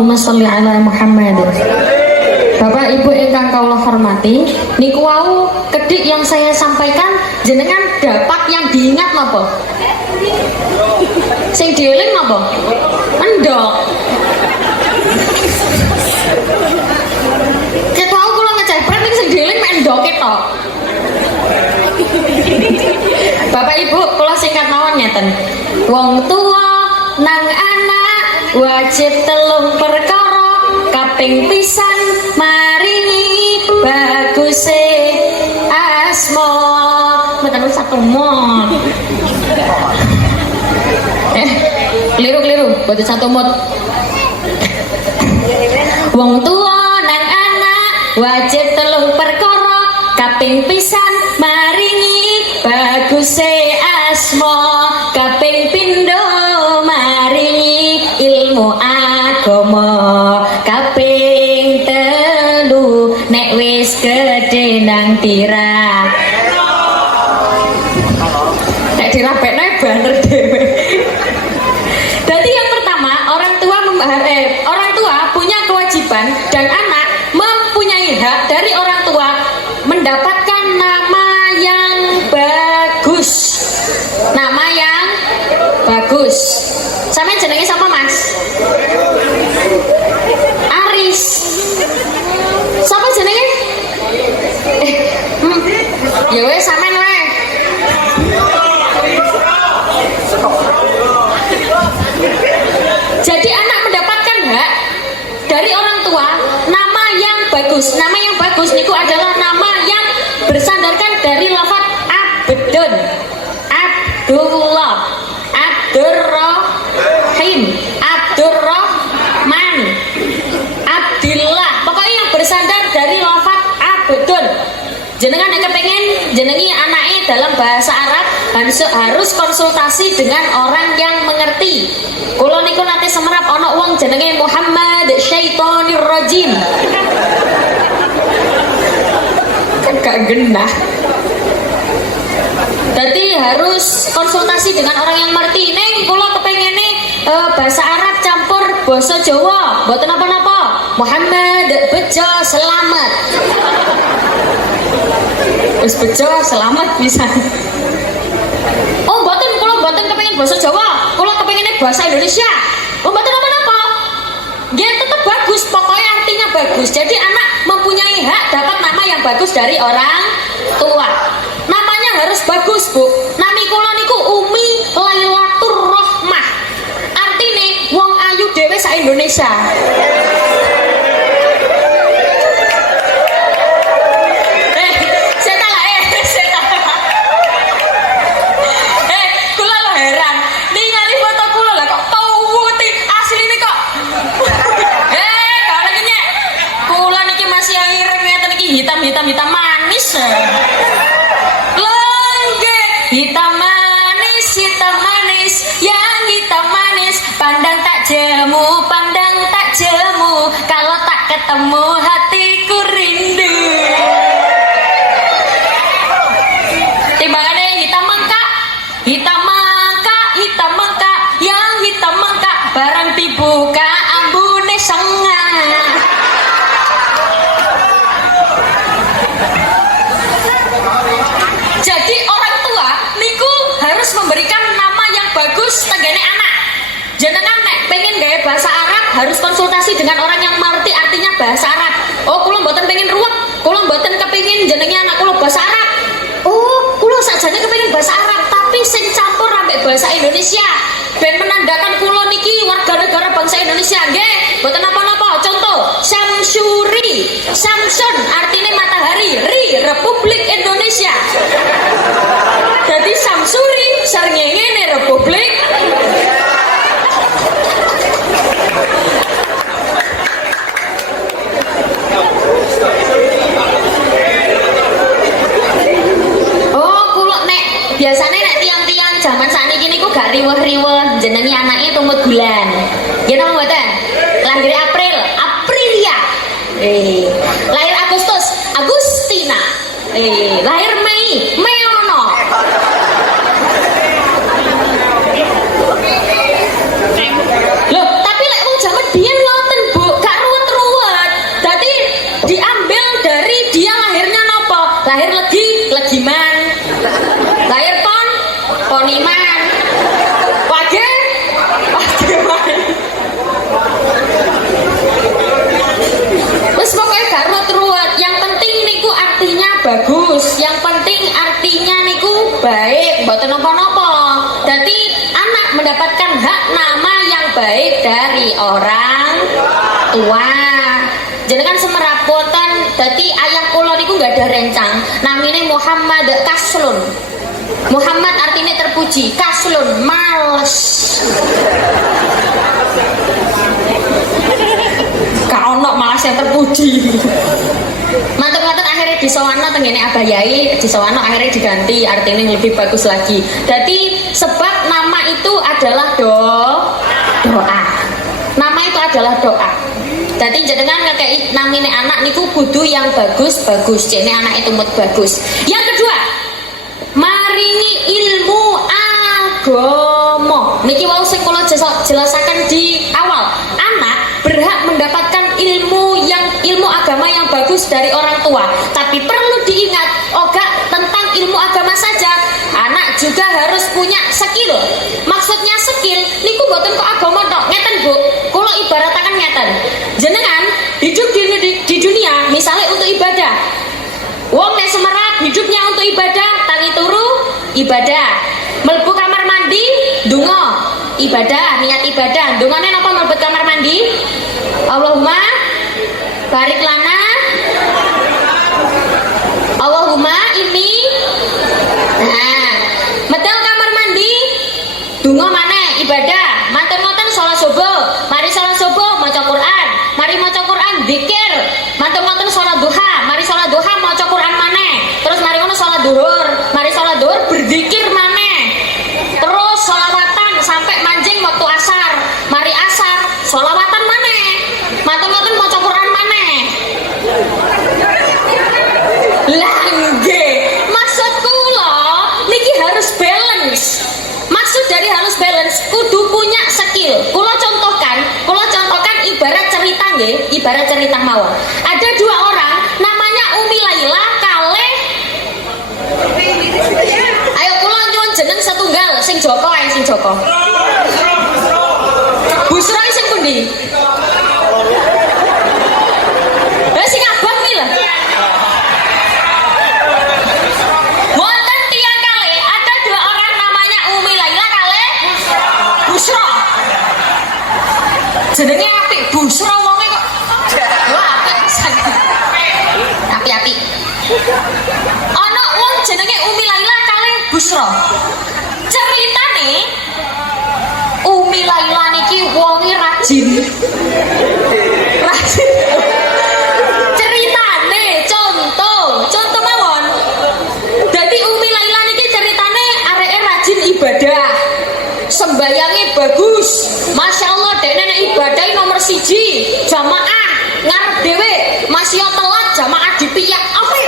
Allahumma sholli ala Muhammad. Bapak Ibu ingkang kawula hormati, niku wau kedik yang saya sampaikan jenengan dapat yang diingat napa? Sing dieling napa? Endok. Ket wau kula ngecepret ning sing dieling mek endoke tok. Bapak Ibu, kula singkat mawon ngeten. Wong tua nang anak wajib telung perkara, kaping pisan maringi baguse asma. Mboten satu mod. Keliru, mboten satu mod. Wong tua nang anak wajib telung perkara, kaping pisan maringi baguse asma, kaping pindho maringi ilmu agama, kaping telu nek wis gedhe nang tirak. Nek dirapekne baner dhewe. Jadi yang pertama, orang tua punya kewajiban dan anak mempunyai hak dari orang tua mendapatkan nama yang bagus. Nama yang bagus. Sampeyan jenenge sapa, Mas? Aris. Sapa jenenge? Ya wes sampean wae. Jadi anak mendapatkan hak dari orang tua nama yang bagus. Nama yang bagus niku adalah nama yang bersandarkan dari lafaz abdun, Abdullah, Abdurrahim, Abdurrahman, Abdillah. Pokoknya yang bersandar dari lafaz abdun. Jenengan yang kepengen jenengi anaknya dalam bahasa Arab harus konsultasi dengan orang yang mengerti. Kulo niku nate semerap ana wong jenenge Muhammad Syaitonir Rajim. Kan gak genah. Jadi harus konsultasi dengan orang yang ngerti. Neng kulo kepengene bahasa Arab campur basa Jawa. Mboten napa-napa. Muhammad Bejo selamat. Wis bejo selamat bisa. Oh, mboten kula mboten kepengin basa Jawa. Kula kepengine bahasa Indonesia. Oh, mboten napa-napa. Nggih tetep bagus, pokoknya artinya bagus. Jadi anak mempunyai hak dapat nama yang bagus dari orang tua. Namanya harus bagus, Bu. Nami kula niku Umi Lailatur Rahmah. Artine wong ayu dhewe sak Indonesia. Hitam manis. Lengge hitam manis, yang hitam manis. Pandang tak jemu, kalau tak ketemu hatiku rindu. Timbangannya hitam mangka, yang hitam mangka. Barang dibuka ambune sengah. Jadi orang tua niku harus memberikan nama yang bagus tenggene anak. Jenengan nek pengen gaya bahasa Arab harus konsultasi dengan orang yang ngerti artinya bahasa Arab. Oh, kula mboten pengen ruwet, kula mboten kepengin jenenge anak kula bahasa Arab. Oh, kula sakjane kepengin bahasa Arab tapi sing campur ambek bahasa Indonesia. Ben menandakan kula niki warga negara bangsa Indonesia nggih. Mboten napa-napa. Contoh, Syamsuri, Samsun artinya matahari, Republik Indonesia. Jadi Samsuri sarengene Republik. Oh, kulo nek biasanya nek tiang-tiang zaman sakniki niku gak riweh-riweh jenengi anake tumut bulan. Nggih napa mboten? Lahir April, Aprilia. Lahir Agustus, Agustina. Lahir Mei, Meono. Loh, tapi lek wong jaman biyen wonten, Bu. Wes pokoknya gak ruwet. Yang penting niku artinya bagus. Yang penting artinya niku baik. Mboten napa-napa. Jadi anak mendapatkan hak nama yang baik dari orang tua. Jenengan semerapotan. Jadi ayah kula niku nggak ada rencang. Namanya Muhammad Kaslun. Muhammad artinya terpuji. Kaslun males. Ono malas yang terpuji. Mantan-mantan akhirnya disowana tenggene abayai, disowana akhirnya diganti artinya yang lebih bagus lagi. Jadi sebab nama itu adalah doa. Nama itu adalah doa. Jadi jenengan ngekei namine anak niku kudu yang bagus-bagus. Jene anak itu mut bagus. Yang kedua, maringi ilmu agama. Niki wau sing kula jelasaken di awal. Anak berhak mendapatkan ilmu agama yang bagus dari orang tua. Tapi perlu diingat, oga tentang ilmu agama saja, anak juga harus punya skill. Maksudnya skill niku boten kok agama tok. Ngeten Bu, kula ibarataken ngeten. Jenengan hidup di dunia misalnya untuk ibadah. Wong nek semerap hidupnya untuk ibadah, tangi turu ibadah. Mlebu kamar mandi donga ibadah, niat ibadah. Dongane napa mlebet kamar mandi? Allahumma barik lana, Allahumma ini. Nah, medal kamar mandi donga maneh ibadah. Manten-manten salat subuh, mari salat subuh maca Quran, mari maca Quran zikir. Manten-manten salat duha, mari salat duha maca Quran maneh. Terus mari ngono salat duhur, mari salat duhur berzikir maneh. Terus sholawatan sampai manjing waktu asar, mari asar sholawatan maneh. Manten-manten maca Quran maneh. Lah nggih, maksudku lho niki harus balance. Maksud dari harus balance kudu punya skill. Kula contohkan ibarat cerita nggih, ibarat cerita mawon. Ada dua orang namanya Umi Laila kalih. Ayo kula nyuwun jeneng setunggal sing Joko ae sing Joko. Busra sing pundi? Sing abang nih lah. Wonten tiyang kalih, ada dua orang namanya Umi Laila kalih Busra. Jenenge apik Busra wonge kok. Wah, apik. Ana wong jenenge Umi Laila kalih Busra. Ceritane Umi Laila niki wonge rajin. Ceritane contoh mawon. Dadi Umi Laila niki ceritane areke rajin ibadah. Sembayange bagus. Masya Allah dekne nek ibadah nomor 1, jamaah ngarep dhewe, masih telat jamaah dipiyak. Apik.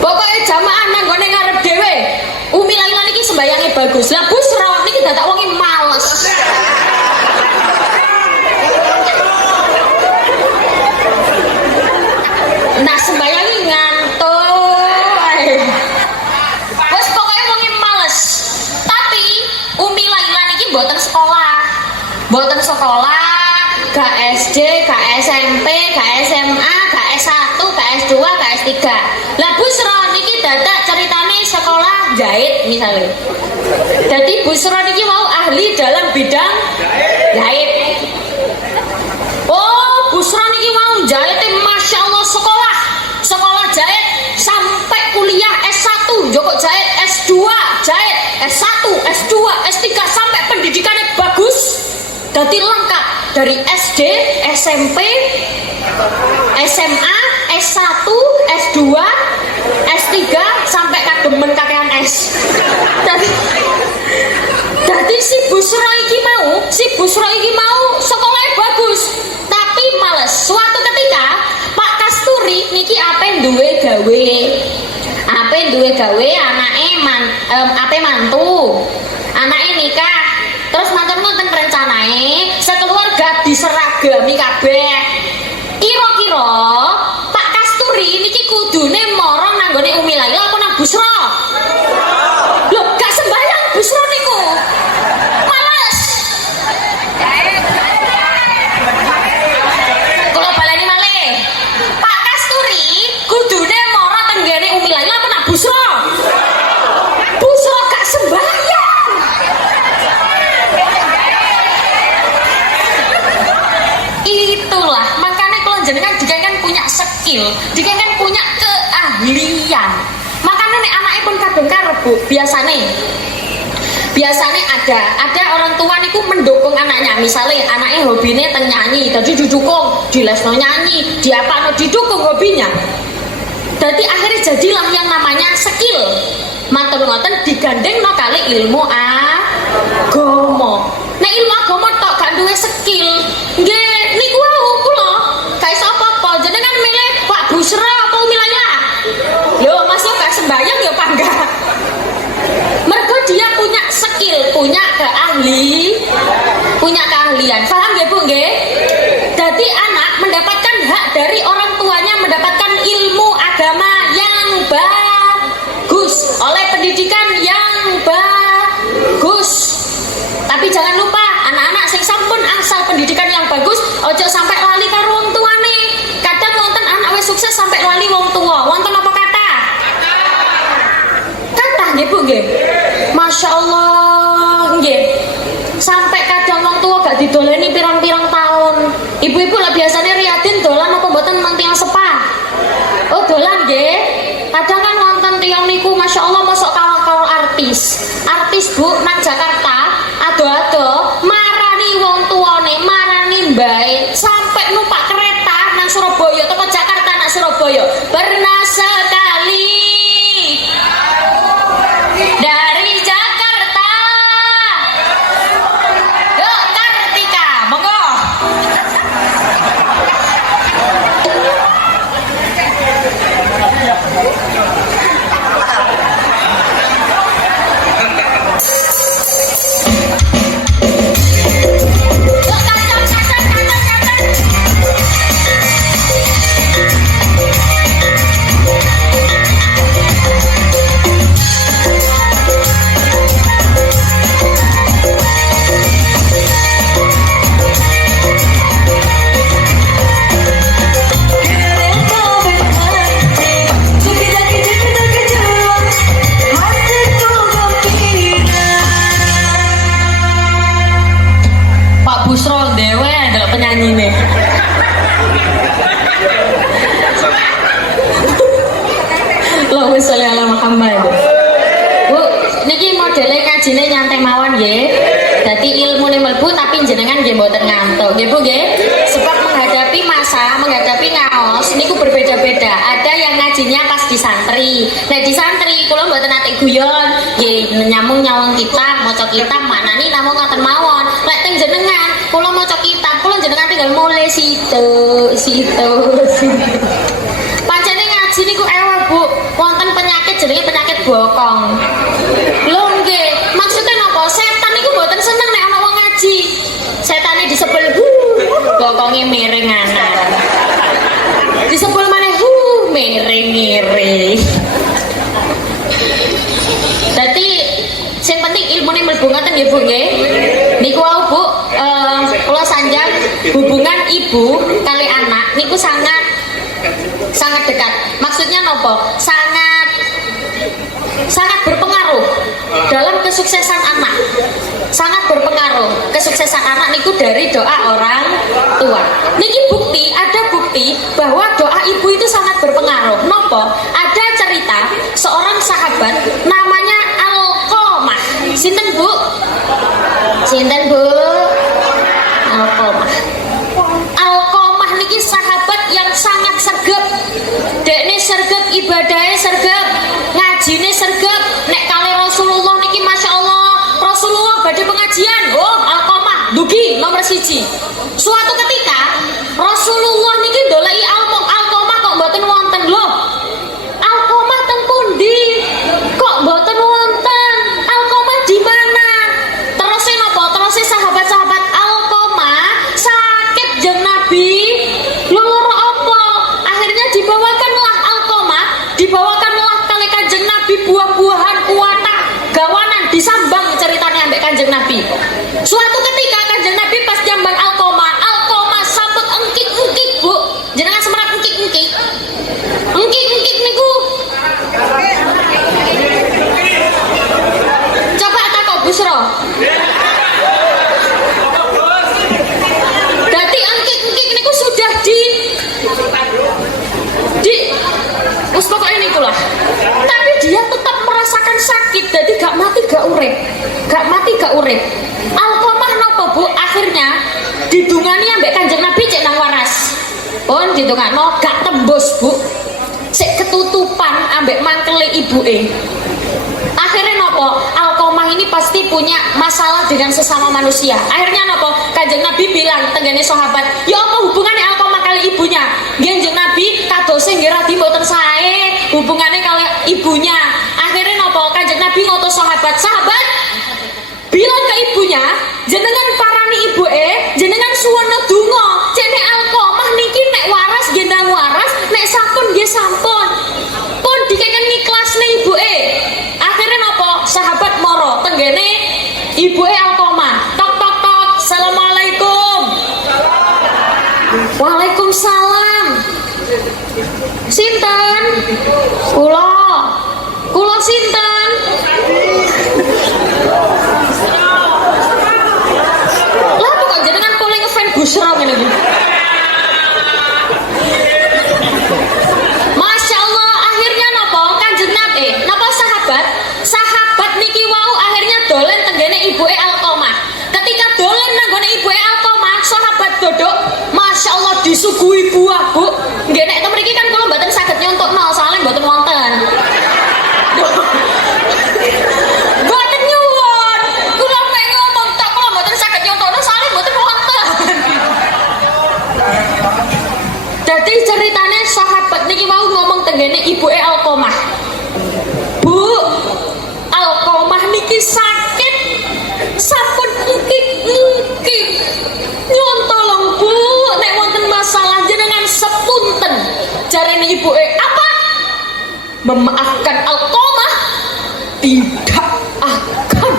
Pokoknya jamaah nanggone ngarep dhewe. Umi Laila niki sembayange bagus. Lah Busra niki dadak wonge males. Nah sembayange ngantuk. Wes pokoknya wonge males. Tapi Umi Laila niki mboten sekolah, gak SD, gak SMP, gak SMA, gak S1, gak S2, gak S3. Lah Busra niki dadak ceritane sekolah jahit misalnya. Jadi Busra niki mau ahli dalam bidang jahit. Oh, Busra niki mau jahit, Masya Allah sekolah jahit sampai kuliah S1, Joko jahit S2, jahit S1, S2, S3 sampai pendidikannya bagus. Jadi lengkap dari SD, SMP, SMA, S1, S2, S3 sampai kademen kakean S. Jadi si Busra iki mau sekolahnya bagus, tapi males. Suatu ketika Pak Kasturi niki ape duwe gawe anake mantu. Anake nikah. Terus manten-manten rencanae sekeluarga diseragami kabeh. Kira-kira Pak Kasturi niki kudune morong nanggone Umi Laila apa nang Busra? anaknya pun kadung karep Bu. Biasanya ada orang tua niku mendukung anaknya, misalnya anaknya hobinya teng nyanyi, jadi didukung di lesno nyanyi, di apa didukung hobinya. Jadi akhirnya jadilah yang namanya skill. Matur ngoten digandeng no kali ilmu agama. Nek ilmu agama tok gak duwe skill, nggih niku wau kula gak iso apa-apa. Jenengan milih Pak Busra apa Umilayah? Lho, masuk gak sembayang ya Pak enggak? Mergo dia punya skill, punya keahlian. Paham nggih Bu nggih? Jadi anak mendapatkan hak dari orang tuanya mendapatkan ilmu agama yang bagus oleh pendidikan yang bagus. Tapi jangan lupa anak-anak sing sampun angsal pendidikan yang bagus, ojo sampai lali karo wong tuane. Kadang wonten anak wis sukses sampai lali wong tua. Wonten apa kata? Kata nggih Bu nggih. Masya Allah nggih. Sampai kadang wong tua gak didoleni pirang-pirang tahun. Ibu-ibu lah biasanya Riyadin dolan apa mboten nang tiyang sepah? Oh dolan nggih. Kadang kan wonten tiyang niku Masya Allah mosok kawal-kawal artis Bu nang Jakarta ado-ado marani wong tuane, marani mbae sampai numpak kereta nang Surabaya teko Jakarta nang Surabaya. Pernah sekali dari Jakarta. Yuk Kartika, monggo. Busro dewe adalah penyanyi nih. Allahumma sholli ala Muhammad. Bu, niki modele kajine nyantai mawon nggih. Dadi ilmune mlebu tapi jenengan nggih mboten ngantuk. Nggih Bu nggih. Sebab menghadapi masa, menghadapi ngaos niku berbeda-beda. Ada yang ngajinya pas di santri. Nek di santri kula mboten nate guyon, nggih nyamung kitab, maca kitab maknani namung ngoten mawon. Lek teng jenengan kula maca kitab, kula jenengan tinggal mulai situ. Pancene ngaji niku ewah Bu, wonten penyakit jenenge penyakit bokong. Lho nggih, maksudnya napa? Setan niku mboten seneng nek ana wong ngaji. Setane disebel bokonge miring anan. Disebel maneh miring. Dadi sing penting ilmune mlebu ngoten nggih Bu nggih. Niku wau Bu, kula sanjang hubungan ibu kali anak niku sangat dekat. Maksudnya nopo? Sangat berpengaruh dalam kesuksesan anak. Sangat berpengaruh kesuksesan anak niku dari doa orang tua. Niki ada bukti bahwa doa ibu itu sangat berpengaruh. Nopo? Ada cerita seorang sahabat namanya Alqamah. Sinten Bu? Alqamah niki sahabat yang sangat sergap. Dekne sergap, ibadahnya sergap, ngajine sergap. Nek kali Rasulullah niki Masya Allah, Rasulullah badhe pengajian. Oh, Alqamah dugi nomor 1. Suatu ketika Rasulullah niki dolai Alqamah kok mboten wonten lho. Alqamah teng pundi? Kok mboten wonten? Alqamah di mana? Terus napa? Terus sahabat-sahabat Alqamah sakit jeung Nabi. Loro apa? Akhirnya dibawakanlah kali Kanjeng Nabi buah-buahan kuatah gawanan disambang ceritanya ambek Kanjeng Nabi. Suatu ketika Kanjeng Nabi pas jambang Alqamah sambut engkik-engkik Bu. Jenengan semerat engkik-engkik. Engkik-engkik niku. Coba takok Busro. Dadi engkik-engkik niku sudah di pokoknya niku lah. Tapi dia tetap ditungakno gak tembus Bu, sik ketutupan ambek mangkele ibuke. Akhirnya nopo, Alqamah ini pasti punya masalah dengan sesama manusia. Akhirnya nopo, Kanjeng Nabi bilang tenggene sahabat, ya apa hubungannya Alqamah kali ibunya? Kanjeng Nabi kadose nggih radi mboten sae hubungannya kali ibunya. Akhirnya nopo, Kanjeng Nabi ngotos sahabat bilang ke ibunya, jenengan parani ibuke, jenengan suwana donga, jene Alqamah niki nek waras gendang waras, nek sampun nggih sampun. Pun dikeken ikhlasne ibuke. Akhirnya nopo, sahabat moro tenggene ibuke Alqamah. Tok tok tok, assalamualaikum. Waalaikumsalam. Sinten? Kula sinten? Lah kok jenengan kula ngefan Busra ngene iki. Masya Allah, akhirnya nopo Kanjeng Nabi, nopo sahabat niki wau akhirnya dolen tenggene ibuke Alqamah. Ketika dolen nanggone ibuke Alqamah, sahabat dodok, Masya Allah disuguhi buah Bu. Nggih nek ten mriki kan kula mboten saged nyontokno, soalnya mboten wonten. Mboten nyuwun, kula mek ngomong tok kula mboten saged nyontokno, soalnya mboten wonten. Dadi ceritane sahabat niki mau ngomong tenggene ibuke Alqamah. Bu, Alqamah niki sakit sampun engkik nyuwun tolong Bu, nek wonten masalah jenengan sepunten. Jarene ibuke apa? Memaafkan Alqamah tidak akan.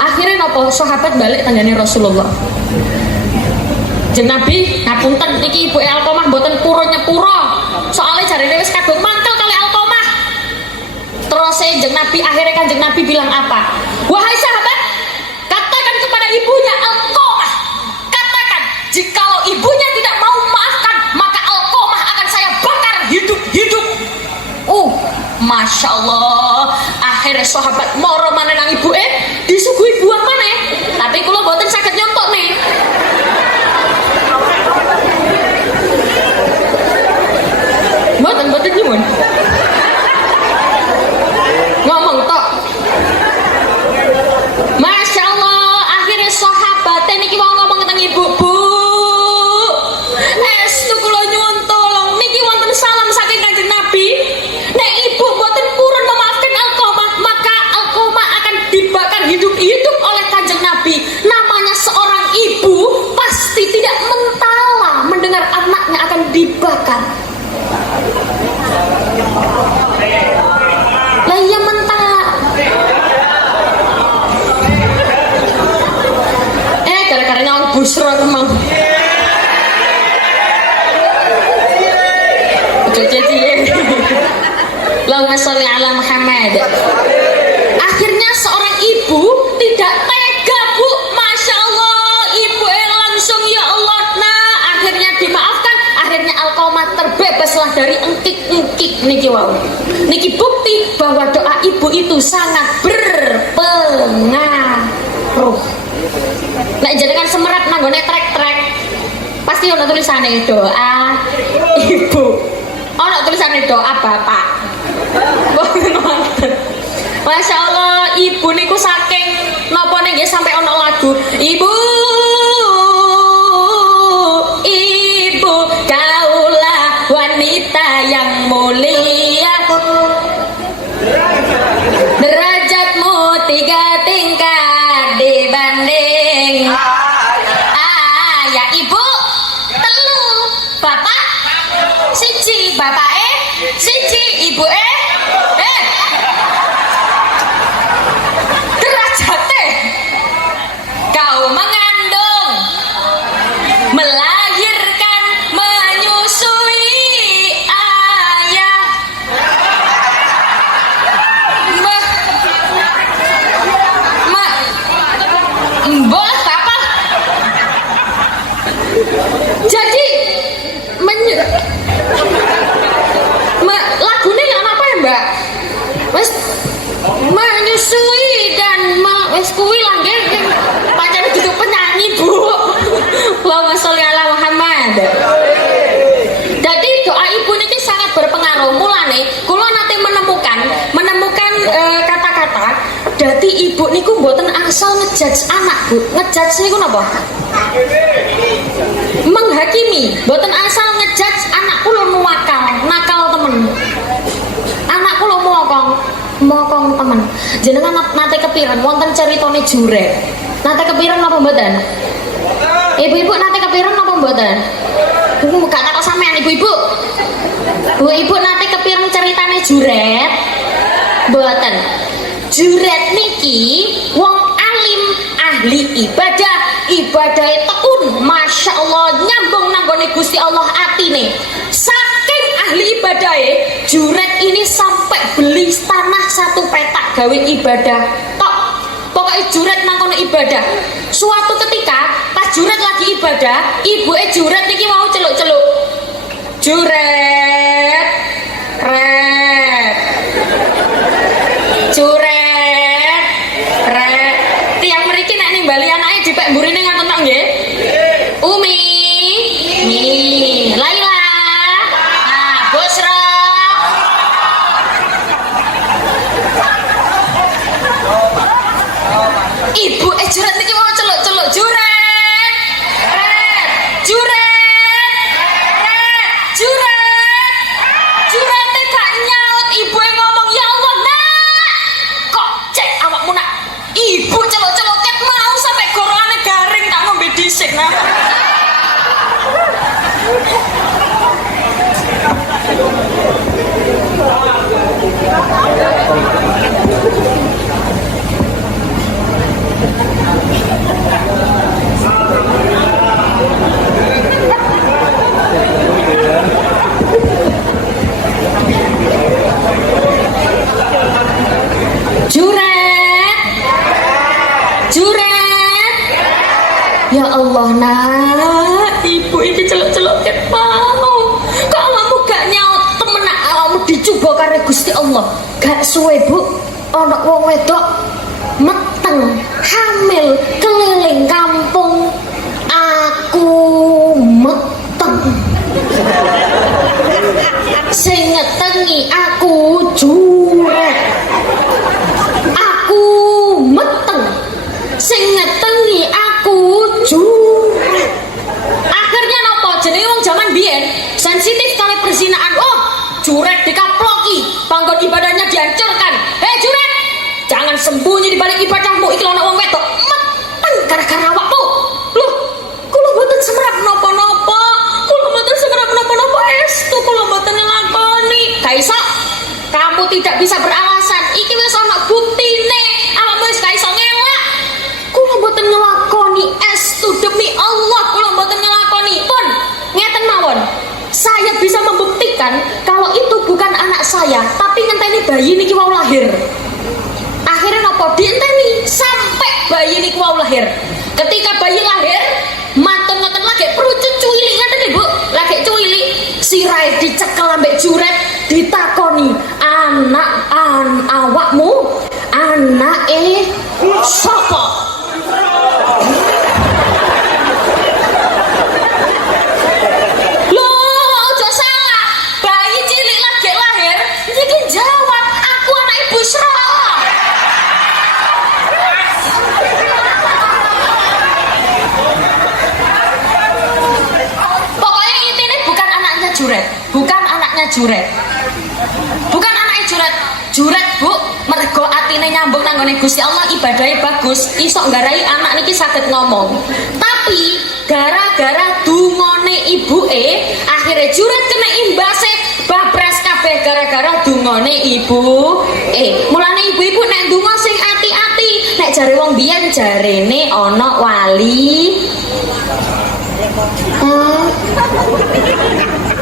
Akhirnya nopo sahabat balik tanggane Rasulullah. Jeng Nabi ngapunten niki ibuke Alqamah mboten pura nyepura. Soalnya jarine wis kadung mangkel kali Alqamah. Terus Jeng Nabi akhirnya Kanjeng Nabi bilang apa? Wahai sahabat, katakan kepada ibunya Alqamah, katakan jikalau ibunya tidak mau memaafkan, maka Alqamah akan saya bakar hidup-hidup. Masya Allah, akhirnya sahabat moro mana nang ibuke disuguhi buah mana, tapi kula mboten saged nyontok nih. Mboten nyuwun. Ngomong tok. Masya Allah, akhirnya sahabat niki wong ngomong tentang ibu Bu. Estu kula nyuwun tolong niki wonten salam saking Kanjeng Nabi. Nek ibu mboten purun memaafkan Alqamah, maka Alqamah akan dibakar hidup-hidup oleh Kanjeng Nabi. Namanya seorang ibu pasti tidak mentala mendengar anaknya akan dibakar. Lah iya mentah. Gara-gara nyawang Busra emang. Jadi Allahumma sholli ala Muhammad. Akhirnya seorang ibu tidak tega Bu. Masya Allah, ibu langsung ya Allah. Nah, akhirnya dimaafkan. Akhirnya Alqamah terbebaslah dari engkik-engkik niki wau. Niki bukti bahwa doa ibu itu sangat berpengaruh. Nek jenengan semerap nanggone trek-trek, pasti ono tulisane doa ibu. Ono tulisane doa bapak. Masya Allah, ibu niku saking napa nggih sampai ono lagu ibu kaulah wanita yang mulia, derajatmu 3 tingkat dibanding ayah ibu telu, bapak siji, bapak siji, ibu derajate kau mengandung, melahirkan, menyusui ayah. Boleh apa? Jadi lagunya nggak apa ya Mbak? Wes menyusui dan wes kuwi lah nggih pancen duduk ibu niku mboten asal ngejudge anak, Bu. Ngejudge niku napa? Menghakimi, mboten asal ngejudge anak kula nakal temen. Anak kula mokong temen. Jenengan nate kepiren wonten ceritane juret. Nate kepiren napa mboten? Ibu-ibu nate kepiren napa mboten? Gak takok sampean ibu-ibu. Bu-ibu nate kepiren ceritane juret? Mboten. Juret niki wong alim ahli ibadah tekun, masya Allah nyambung nanggone Gusti Allah atine. Saking ahli ibadah juret ini sampai beli tanah 1 petak gawe ibadah tok. Pokoknya juret nangkono ibadah. Suatu ketika pas juret lagi ibadah, ibuke juret niki mau celuk-celuk. Juret, ret. Juret, ret. Tiang mriki nek nimbali anake dipek mburine ngoten tok nggih. Umi, Laila, Busra. Ibu juret niki mau celuk-celuk juret. Ret, juret. Ret, juret. Jurete gak nyaut, ibu ngomong, "Ya Allah, Nak. Kok cek awakmu, Nak?" Ibu celuk-celuket mau sampai gorongane garing tak ngombe dhisik, Nak. Juret. Ya Allah, Nak, ibu ini celuk-celuket mau. Kok awakmu gak nyaut temen awakmu dicoba karo Gusti Allah. Gak suwe, Bu, ana wong wedok meteng hamil keliling kampung. Aku meteng. Sing ngetengi aku juret. Aku meteng. Sing ngetengi aku juret. Akhirnya nopo jenenge wong jaman biyen sensitif kali perzinaan. Oh, juret dikaploki, panggon ibadahnya dihancurkan. Hei juret, jangan sembunyi di balik ibadahmu. Iki ana wong wedok meteng gara-gara awakmu. Loh, kula mboten semerap napa-napa. Kula mboten semerap napa-napa estu kula mboten nglakoni. Kaisa, kamu tidak bisa beralasan. Iki wis ana buktine. Awakmu wis gak iso ngelak. Kula mboten nglakoni estu demi Allah kula mboten nglakoni. Pun ngeten mawon. Saya bisa membuktikan kalau itu bukan anak saya, tapi ngenteni bayi niki wau lahir. Akhirnya nopo dienteni sampai bayi niki wau lahir. Ketika bayi lahir, mantun ngeten lagi perlu cuili ngeten Ibu, lagi cuili. Sirahe dicekel ambek juret, ditakoni, awakmu anake sapa? Jawab, aku anak Ibu Busra. Pokoknya intinya bukan anaknya juret, bukan anaknya juret, bukan anaknya juret. Juret, Bu, mergo atine nyambung nanggone Gusti Allah, ibadahnya bagus, iso nggarai anak niki saged ngomong. Tapi gara-gara dungone ibuke, akhirnya juret kena imbase babras kabeh gara-gara dungone ibu. Mulane ibu-ibu nek donga sing ati-ati. Nek jare wong biyen jarene ana wali.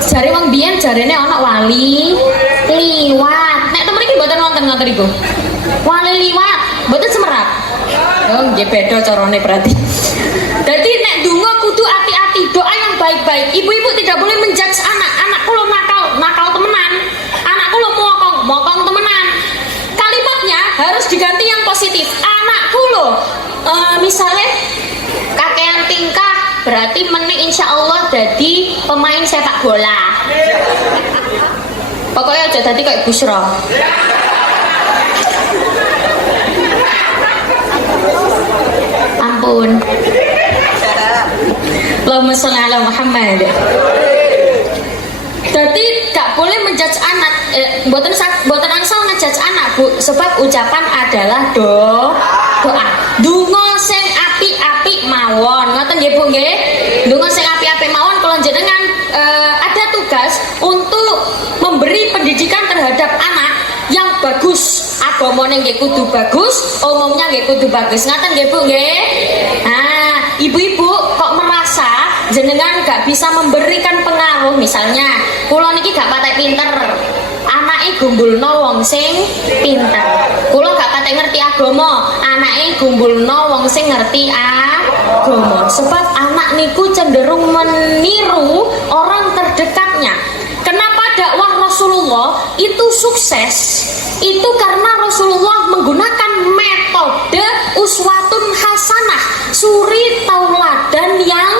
Jare wong biyen jarene ana wali liwat. Nek temen iki mboten wonten ngoten iku. Wali liwat, mboten semerap. Oh, nggih beda carane berarti. Jadi nek donga kudu ati-ati, doa yang baik-baik. Ibu-ibu tidak boleh menjudge anak. Anak kula nakal temenan. Anak kula mokong temenan. Kalimatnya harus diganti yang positif. Anak kula misalnya kakean tingkah berarti meneh insya Allah jadi pemain sepak bola. Pokoknya aja tadi kayak Busra. ampun. Allahumma sholli ala Muhammad. Jadi gak boleh menjudge anak, boten angsal ngejudge anak Bu, sebab ucapan adalah doa. Donga sing apik-apik mawon, ngoten nggih Bu nggih. Donga sing apik-apik mawon kula jenengan ada tugas untuk memberi pendidikan terhadap anak yang bagus. Agamane nggih kudu bagus, umumnya nggih kudu bagus. Ngoten nggih Bu nggih. Nah, ibu-ibu kok merasa jenengan gak bisa memberikan pengaruh, misalnya kula niki gak patek pinter, anake gumbulno wong sing pinter. Kula gak patek ngerti agama, anake gumbulno wong sing ngerti agama. Sebab anak niku cenderung meniru orang terdekatnya. Kenapa dakwah Rasulullah itu sukses? Itu karena Rasulullah menggunakan metode uswatun hasanah, suri tauladan yang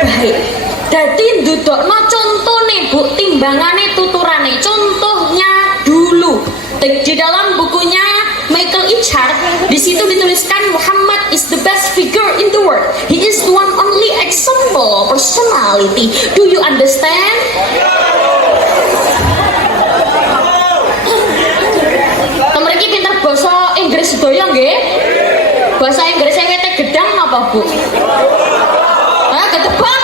baik. Jadi ndudokno contone Bu, timbangane tuturane. Contohnya dulu di dalam bukunya Michael Ichard, di situ dituliskan Muhammad is the best figure in the world. He is the one only example personality. Do you understand? Temeriki pinter bahasa Inggris sedaya nggih? Bahasa Inggrisnya kete gedang napa Bu? Ketebak?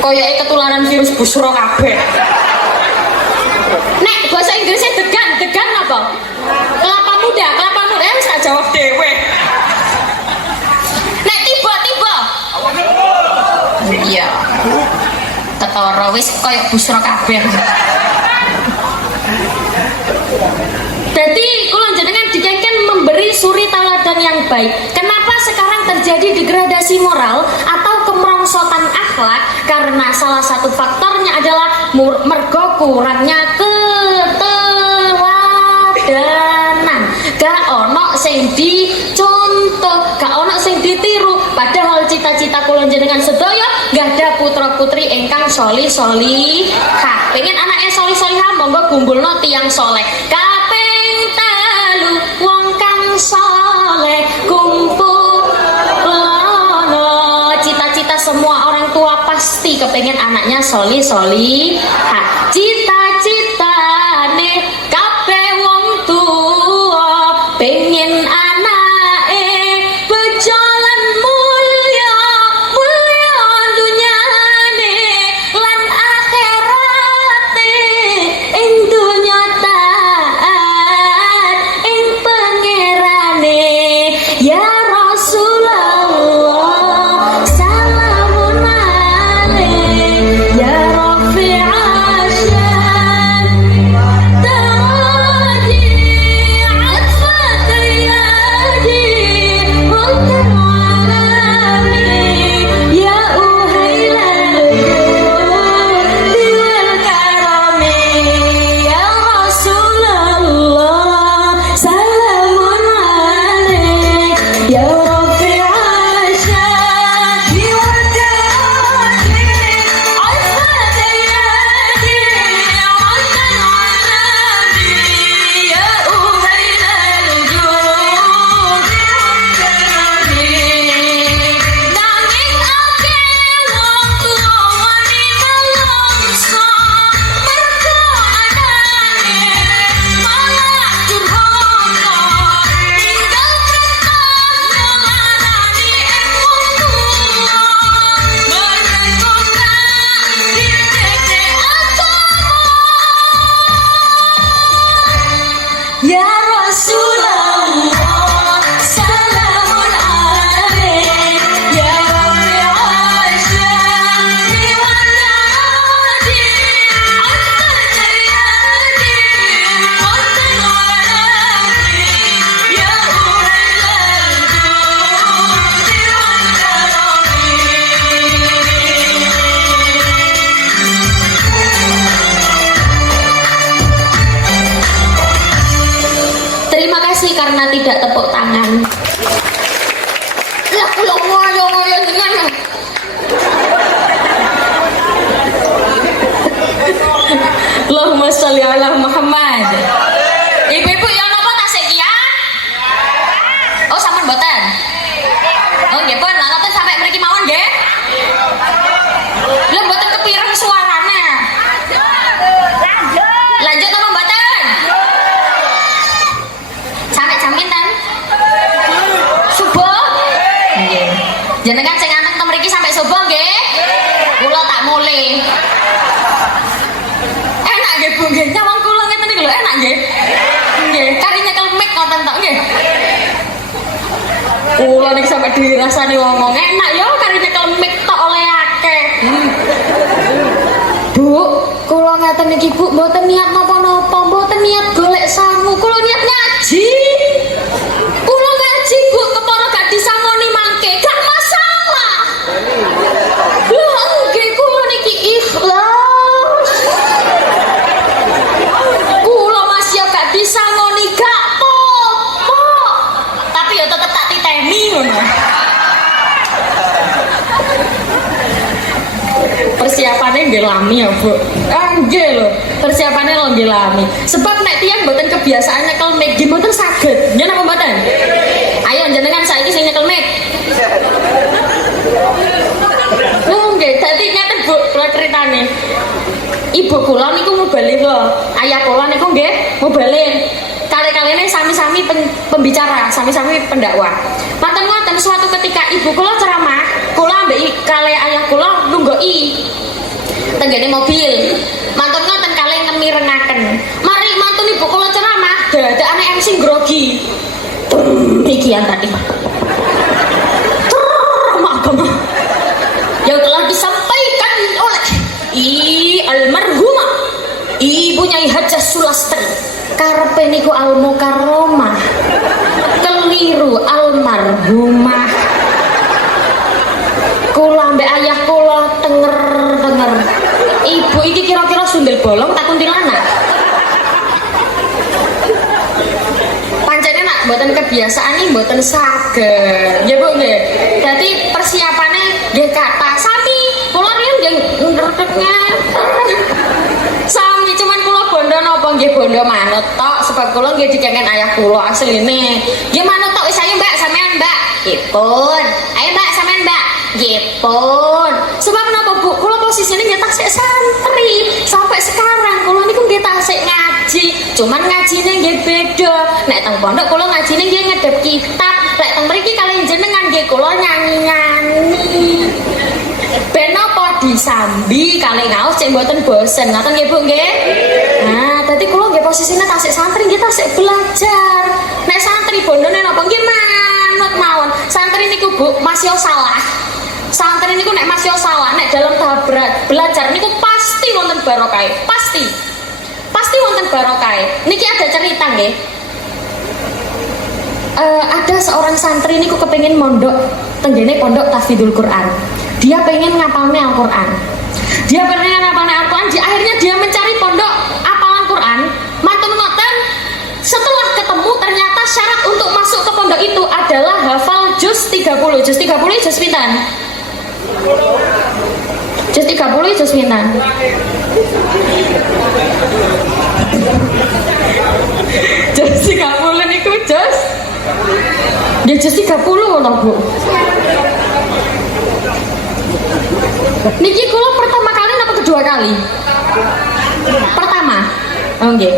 Koyoke ketularan virus busro kabeh. Nek bahasa Inggrisnya degan apa? Kelapa muda wis tak jawab dhewe. Nek tiba-tiba. Iya. Ketara wis koyo busro kabeh. Jadi kula jenengan dikengken memberi suri tauladan yang baik. Kenapa sekarang terjadi degradasi moral atau kemerongsotan akhlak? Karena salah satu faktornya adalah mergo kurangnya keteladanan. Gak ono sing dicontoh, gak ono sing ditiru. Padahal cita-cita kula jenengan sedaya gadah putra-putri ingkang solih-solihah. Pengen anaknya solih-solihah, monggo gumbulno tiyang soleh. Wong kang soleh kumpul lono. Cita-cita semua orang tua pasti kepengen anaknya solih-solihah. Cita-citane kabeh wong tua pengen anake bejalan mulya dunyane lan akhirate ing dunya ya Rasulullah salamun alaik ya Rafi'ah syan tadi atfat yadi hukum alami ya uhailal wal karami ya Rasulullah salamun alaik ya Rafi'ah syan diwadani atfat yadi hukum alami ya uhailal nanging akeh wong tuwa wani melongso mergo anake malah durhaka tinggal nyolarani ing wong tuwa mergo ditete ya Rasulullah salamun alaik ya Rafi'ah syan diwadani atfat yadi hukum alami ya uhailal judi wal karami. Terima kasih karena tidak tepuk tangan. Ya kula ngoyo jenengan. Allahumma sholli ala Muhammad. Ibu-ibu ya napa tasik ya? Enak nggih Bu nggih, nyawang kula ngeten iki lho enak nggih. Nggih, kari nyekel mic ngoten tok nggih. Kula niki sampe dirasani ngomong enak ya kari nyekel mic tok oleh akeh. Bu, kula ngeten iki Bu mboten niat napa-napa, mboten niat golek sangu, kula niat ngaji. Kula ngaji Bu, kepara gak disangoni mangke, gak masalah. Lah nggih kula niki ikhlas. Kula masih gak disangoni gak apa-apa. Tapi ya tetep tak titeni ngono. Persiapannya nggih lami ya Bu. Nggih lho, persiapannya lho nggih lami. Sebab nek tiyang mboten kebiasaan nyekel mic nggih mboten saged. Nggih napa mboten? Ayo jenengan saiki sing nyekel mic. Nggih, dadi ngeten Bu, kula critane. Ibu kula niku mubalin lho. Ayah kula niku nggih mubalin. Kali-kaline sami-sami pembicara, sami-sami pendakwah. Manten ngoten suatu ketika ibu kula ceramah, kula ambek kali ayah kula nunggoki tenggene mobil. Manten ngoten kali ngemirengaken. Mari mantun ibu kula ceramah, dadakane MC grogi. Pikiran tadi. Agama yang telah disampaikan oleh almarhumah Ibu Nyai Hajah Sulastri. Karepe niku al-mukarramah, keliru almarhumah. Kula mbek ayah kula tenger. Ibu iki kira-kira sundel bolong tak kuntilanak. Pancene nak mboten kebiasaan iki mboten saged. Nggih Bu nggih. Dadi persiapane nggih kata sami. Kula riyen nggih ngreteknya. Sami cuman kula bondo napa nggih bondo manut tok sebab kula nggih dikengken ayah kula asline. Nggih manut tok wis ayo Mbak sampean Mbak. Nggih ayo Mbak sampean Mbak. Nggih Sebab napa Bu? Kula posisine nggih tasik santri. Sampai sekarang kula niku nggih tasik ngaji. Cuman ngajine nggih beda. Nek teng pondok kula ngajine nggih ngedep kitab. Lek teng mriki kalian jenengan nggih kula nyanyi-nyanyi. Ben napa disambi kali ngaos cek mboten bosen. Ngoten nggih Bu nggih. Nah, dadi kula nggih posisine tasik santri nggih tasik belajar. Nek santri bondone napa nggih manut mawon. Santri niku Bu masih salah. Santri niku nek masih salah nek dalam tahap belajar niku pasti wonten barokah. Pasti wonten barokah. Niki ada cerita nggih. Ada seorang santri niku kepengin mondok tenggene pondok tahfidzul Quran. Dia pengen ngapalne Al-Quran. Akhirnya dia mencari pondok apalan Quran. Mantun ngoten, setelah ketemu ternyata syarat untuk masuk ke pondok itu adalah hafal juz 30. Juz 30 juz pinten? Juz 30 juz pinten? Juz 30 niku juz. Nggih juz 30 ngono Bu. Niki kula pertama kali apa kedua kali? Pertama. Oh nggih.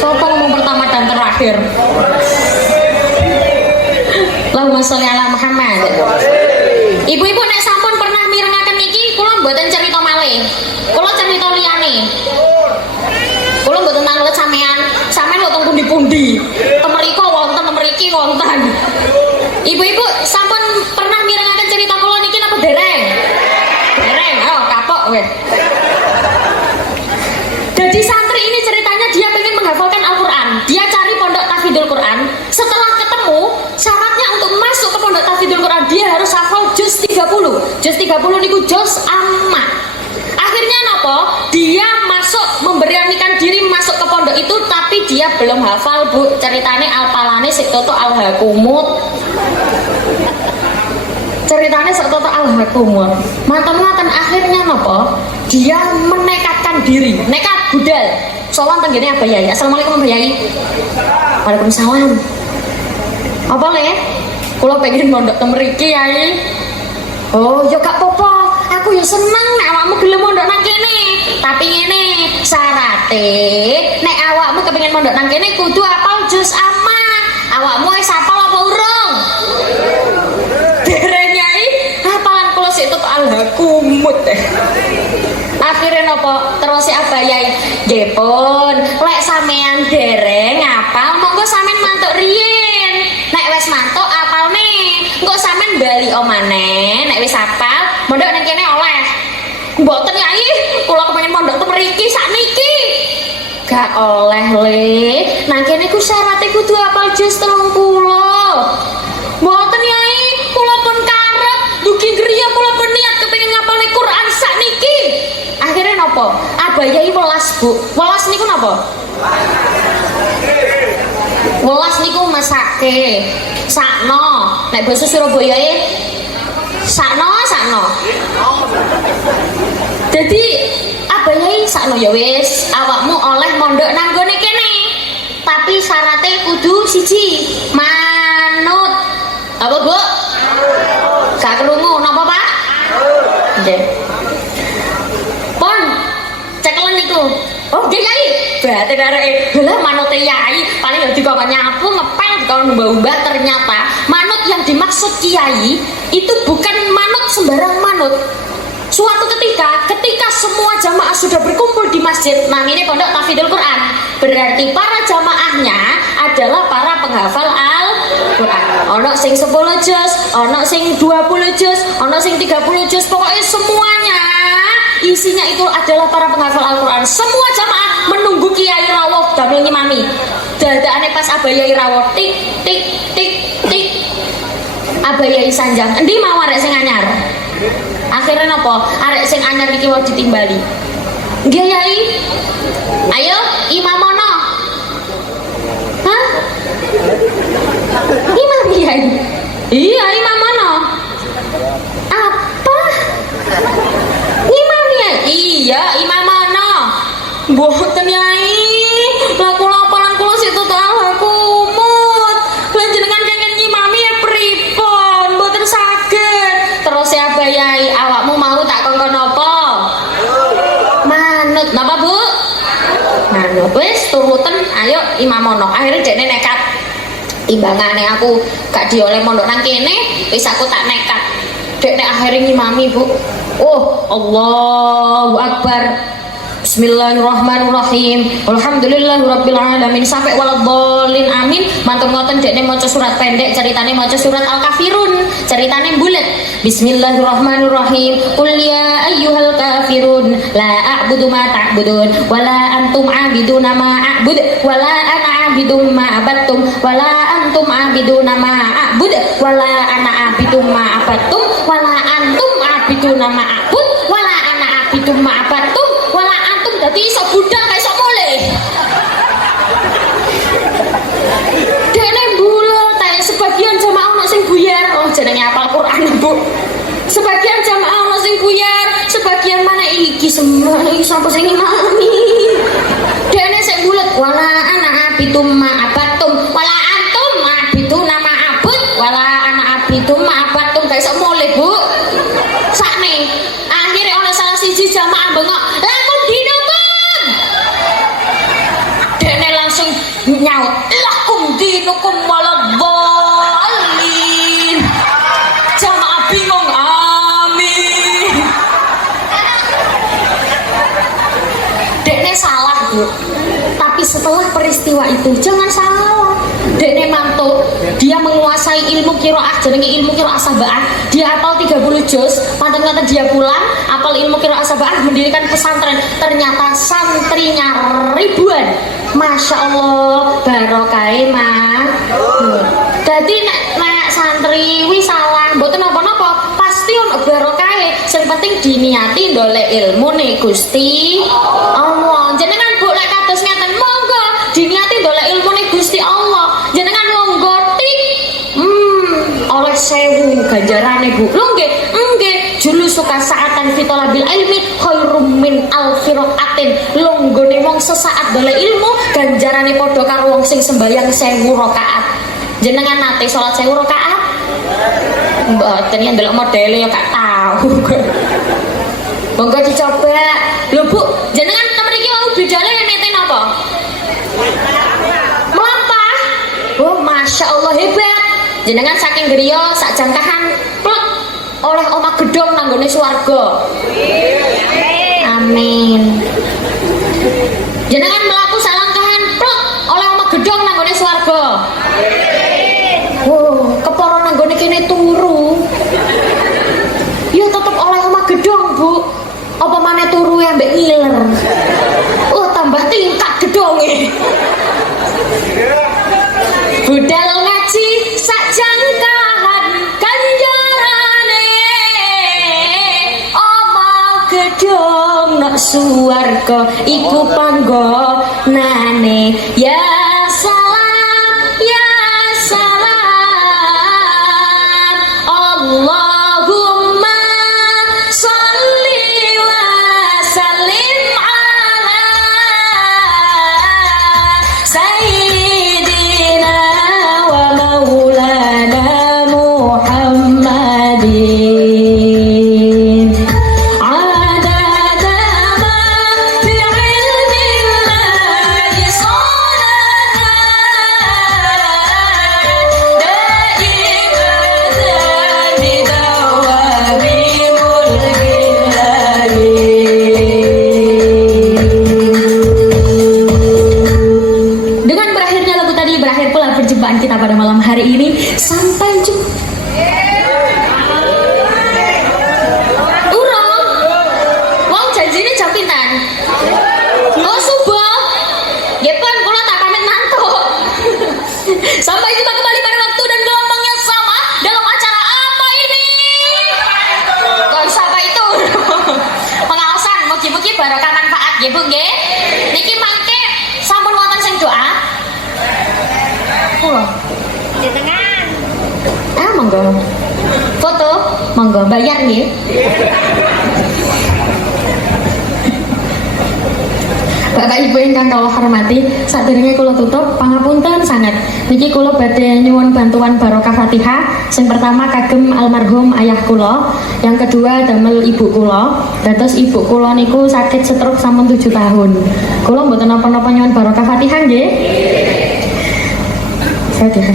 Sopo ngomong pertama dan terakhir? Allahumma sholli ala Muhammad. Ibu-ibu nek sampun pernah mirengaken niki kula mboten cerita malih. Kula cerita liyane. Kula mboten tanglet sampean lho teng pundi-pundi. Temeriko wonten temeriki wonten. Ibu-ibu sampun pernah mirengaken cerita kula niki napa dereng? Dereng. Oh, kapok weh. Jadi santri ini ceritanya dia pengen menghafalkan Al-Quran. Dia cari pondok tahfidzul Quran. Setelah ketemu syaratnya untuk masuk ke pondok tahfidzul Quran dia harus hafal juz 30. Juz 30 niku juz amma. Akhirnya napa? Dia memberanikan diri masuk ke pondok itu tapi dia belum hafal Bu. Ceritane alpalane sik toto alhakumut. Ceritane sik toto alhakumut. Manten-manten akhirnya napa? Dia menekatkan diri. Nekat budal. Sowan tenggene Abah Yai. Assalamualaikum Abah Yai. Waalaikumsalam. Apa le? Kula pengen mondok teng mriki Yai. Oh, ya gak apa-apa. Aku ya seneng nek awakmu gelem mondok nang kene. Tapi ngene, syarate nek awakmu kepengin mondok nang kene kudu apal juz amma. Awakmu wis apal apa urung? Dereng Yai? Allah kumut. Akhirnya nopo terus si Abayai nggih pun lek sampean dereng ngapal monggo sampean mantuk riyin, nek wis mantuk apal nih engko sampean bali omane nek wis apal mondok nang kene oleh. Mboten Yai, kula kepengin mondok teng mriki sakniki. Gak oleh le, nang kene ku syaratnya kudu apal juz 30. Mboten Yai, kula pun karep dugi griya kula pun niat kepengin ngapal Quran sakniki. Akhirnya nopo? Abayai welas Bu. Welas niku nopo? Welas niku masake. Sakno. Nek basa Surabaya sakno. Jadi Abayai sakno ya wis, awakmu oleh mondok nang gone kene. Tapi syaratnya kudu siji, manut. Apa Bu? Gak krungu napa Pak? Nggih. Pon ceklen niku. Oh nggih Yai. Berarti areke lha manute Yai paling ya dikon nyapu ngepel dikon mbah-mbah. Ternyata manut yang dimaksud Kiai itu bukan manut sembarang manut. Suatu ketika semua jamaah sudah berkumpul di masjid, nah ini pondok tahfidzul Quran, berarti para jamaahnya adalah para penghafal Al-Quran. Ono sing 10 juz, ono sing 20 juz, ono sing 30 juz, pokoknya semuanya isinya itu adalah para penghafal Al-Quran. Semua jamaah menunggu Kiai rawuh damel ngimami. Dadakane pas Abayai rawuh tik tik tik tik. Abayai sanjang, endi mau arek sing anyar? Akhirnya nopo? Arek sing anyar iki wae ditimbali. Nggih Yai. Ayo imamono. Hah? Imam Yai. Iya imamono. Apa? Imam Yai. Iya imamono. Mboten Yai. Lah kula apalan kula situ talah kumut. Lah jenengan kengken ngimami ya pripun? Mboten saged. Terus si Abayai, awakmu mau tak kongkon apa? Manut. Napa Bu? Manut. Wis turutan ayo imamono. Akhirnya dekne nekat. Timbangane aku gak dioleh mondok nang kene, wis aku tak nekat. Dekne akhirnya ngimami Bu. Oh, Allahu Akbar. Bismillahirrahmanirrahim. Alhamdulillahirabbil alamin sampai waladhdallin amin. Mantun ngoten dekne maca surat pendek, ceritane maca surat Al-Kafirun, ceritane bulet. Bismillahirrahmanirrahim. Qul ya ayyuhal kafirun la a'budu ma ta'budun wala antum 'abiduna ma a'bud wala ana 'abidum ma abattum wala antum 'abiduna ma a'bud wala ana 'abidum ma abattum wala antum 'abiduna ma a'bud wala ana 'abidum ma abattum wala antum dadi iso budal kae iso mulih. Dene bulet ae sebagian jamaah ono sing buyar. Oh jenenge hafal Quran Bu. Sebagian jamaah ono sing buyar, sebagian mana iki semua iki sapa sing imami. Dene sing bulet wala ana abitum ma abatum wala antum abiduna ma abud wala ana abidum ma abatum kae iso mulih Bu. Sakne akhirnya oleh salah siji jamaah bengok, "Lamun dinukum." Dene langsung nyaut, "Lakum dinukum waladhdallin." Jamaah bingung, amin. Dekne salah Bu. Tapi setelah peristiwa itu jangan salah. Dekne mantuk, dia menguasai ilmu qiraah, jenenge ilmu qiraah sab'ah. Dia hafal 30 juz, mantan-mantan dia pulang, hafal ilmu qiraah sab'ah, mendirikan pesantren. Ternyata santrinya ribuan. Masya Allah, barokai mah. Jadi nek santri wi salah, mboten napa-napa, pasti ono barokai. Sing penting diniati ndolek ilmu nih Gusti Allah. Jenengan Bu lek kados ngeten monggo diniati ndolek ilmu nih Gusti Allah. Jenengan longgo tik. Oleh 1000 ganjarane Bu. Lho nggih, nggih. Julusuka saatan fitolabil ilmi khairum min alfi rakaatin. Longgone wong sesaat ndolek ilmu ganjarane padha karo wong sing sembayang 1000 rakaat. Jenengan nate salat 1000 rakaat? Mboten yen ndelok modele ya gak tahu. Monggo dicoba. Lho Bu, jenengan mriki mau bidale nete napa? Melampah. Oh, Masya Allah hebat. Jenengan saking griya sak jangkahan plek oleh omah gedhong nang nanggone swarga. Amin. Jenengan melaku salangkahan plek oleh omah gedhong nanggone swarga. Wow, kepara nanggone kene turu. Ya tetep oleh omah gedhong, Bu. Apa maneh turu ambek ngiler. Oh, tambah tingkat gedhonge. Budal ngaji sak jangkahan ganjarane. Omah gedhong nek swarga iku panggonane. Ya salam, ya salam. Allahumma sholli wa sallim ala sayyidina wa maulana Muhammadin. Adada ma fi ilmillahi salatan daimatan bidawami mulkillahi. Dengan berakhirnya lagu tadi, berakhir pula perjumpaan kita pada malam hari ini. Sampai jumpa. Urung. Wong janjine jam pinten? Oh, subuh. Nggih pun kula tak pamit mantuk. Sampai jumpa kembali pada waktu dan gelombang yang sama dalam acara apa ini? Gak usah apa itu. Pengawasan mugi-mugi barokah manfaat nggih Bu nggih. Niki mangke sampun wonten sing doa. Di tengah. Monggo. Foto, monggo bayar nggih. Bapak Ibu ingkang kula hormati, sadurunge kula tutup, pangapunten sangat. Niki kula badhe nyuwun bantuan barokah Fatihah. Sing pertama kagem almarhum ayah kula, yang kedua damel ibu kula. Dados ibu kula niku sakit stroke sampun 7 tahun. Kula mboten napa-napa nyuwun barokah Fatihah nggih. Fatihah.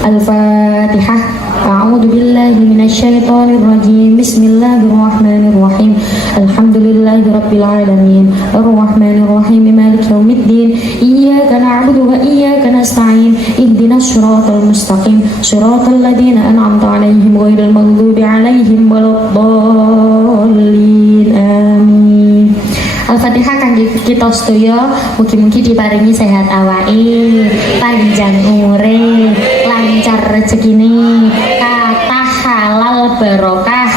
Al-Fatihah. A'udzu billahi minasyaitonir rajim. Bismillahirrahmanirrahim. Alhamdulillahirabbil alamin. Arrahmanir rahim. Maliki yaumiddin. Iyyaka na'budu wa iyyaka nasta'in. Ihdinas siratal mustaqim. Siratal ladzina an'amta 'alaihim ghairil maghdubi 'alaihim waladdallin. Amin. Al-Fatihah kangge kita sedaya, mugi-mugi diparingi sehat awake, panjang umure, lancar rezekine, kathah halal barokah.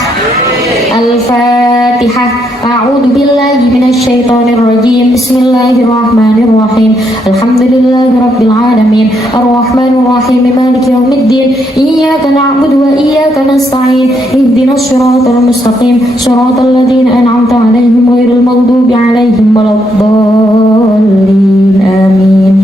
Al-Fatihah. A'udzu billahi minasyaitonir rajim. Bismillahirrahmanirrahim. Alhamdulillahirabbil alamin. Arrahmanir rahim. Maliki yaumiddin. Iyyaka na'budu wa iyyaka nasta'in. Ihdinas siratal mustaqim. Siratal ladzina an'amta 'alaihim ghairil maghdubi 'alaihim waladdallin. Amin.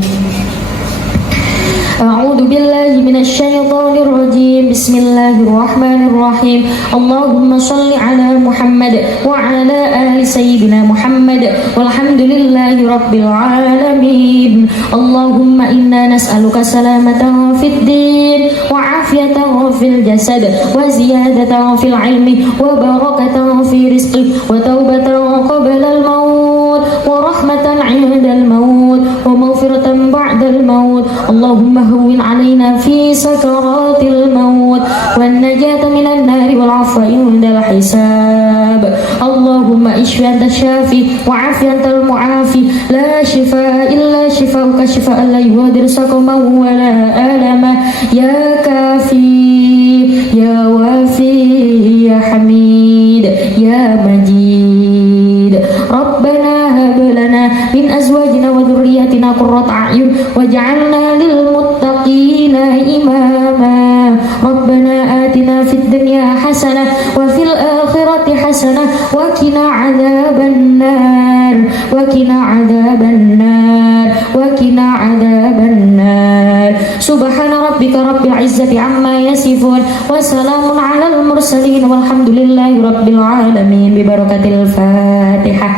A'udzu billahi minasyaitonir rajim. Bismillahirrahmanirrahim. Allahumma shalli ala Muhammad wa ala ali sayyidina Muhammad walhamdulillahi rabbil alamin. Allahumma inna nas'aluka salamatan fid din wa afiyatan fil jasad wa ziyadatan fil ilmi wa barakatan fi rizqi wa taubatan qabla al maut wa rahmatan 'inda al maut wa maghfiratan ba'da al maut. Allahumma hawwin 'alaina fi sakaratil maut wan najata minan nari wal 'afwa 'inda al hisab. Allahumma ishfi anta syafi wa 'afi antal mu'afi. La shifaa illa shifaa'uka shifaa'an la yughadiru saqaman wa la alama. Ya kafi, ya wafi, ya hamid, ya majid. Rabbana hab lana min azwajina wa dhurriyyatina qurrata a'yun waj'alna lil muttaqina imama. Rabbana atina fid dunya hasanah wa fil akhirati hasanah wa qina adzaban nar wa qina adzaban nar wa qina adzaban nar. Subhana rabbika rabbil izzati amma yasifun wa salamun 'alal mursalin walhamdulillahi rabbil alamin. Bi barakatil Fatihah.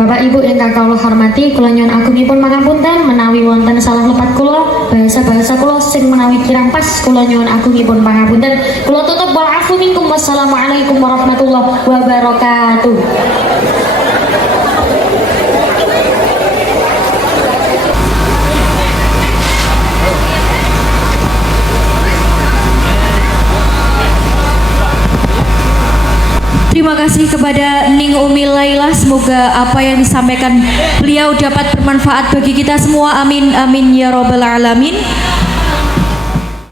Bapak Ibu ingkang kawula hormati, kula nyuwun agungipun pangapunten menawi wonten salah lepat kula, bahasa-bahasa kula sing menawi kirang pas kula nyuwun agungipun pangapunten. Kula tutup wal afu minkum. Wassalamualaikum warahmatullahi wabarakatuh. Terima kasih kepada Ning Umi Laila. Semoga apa yang disampaikan beliau dapat bermanfaat bagi kita semua. Amin amin ya robbal alamin.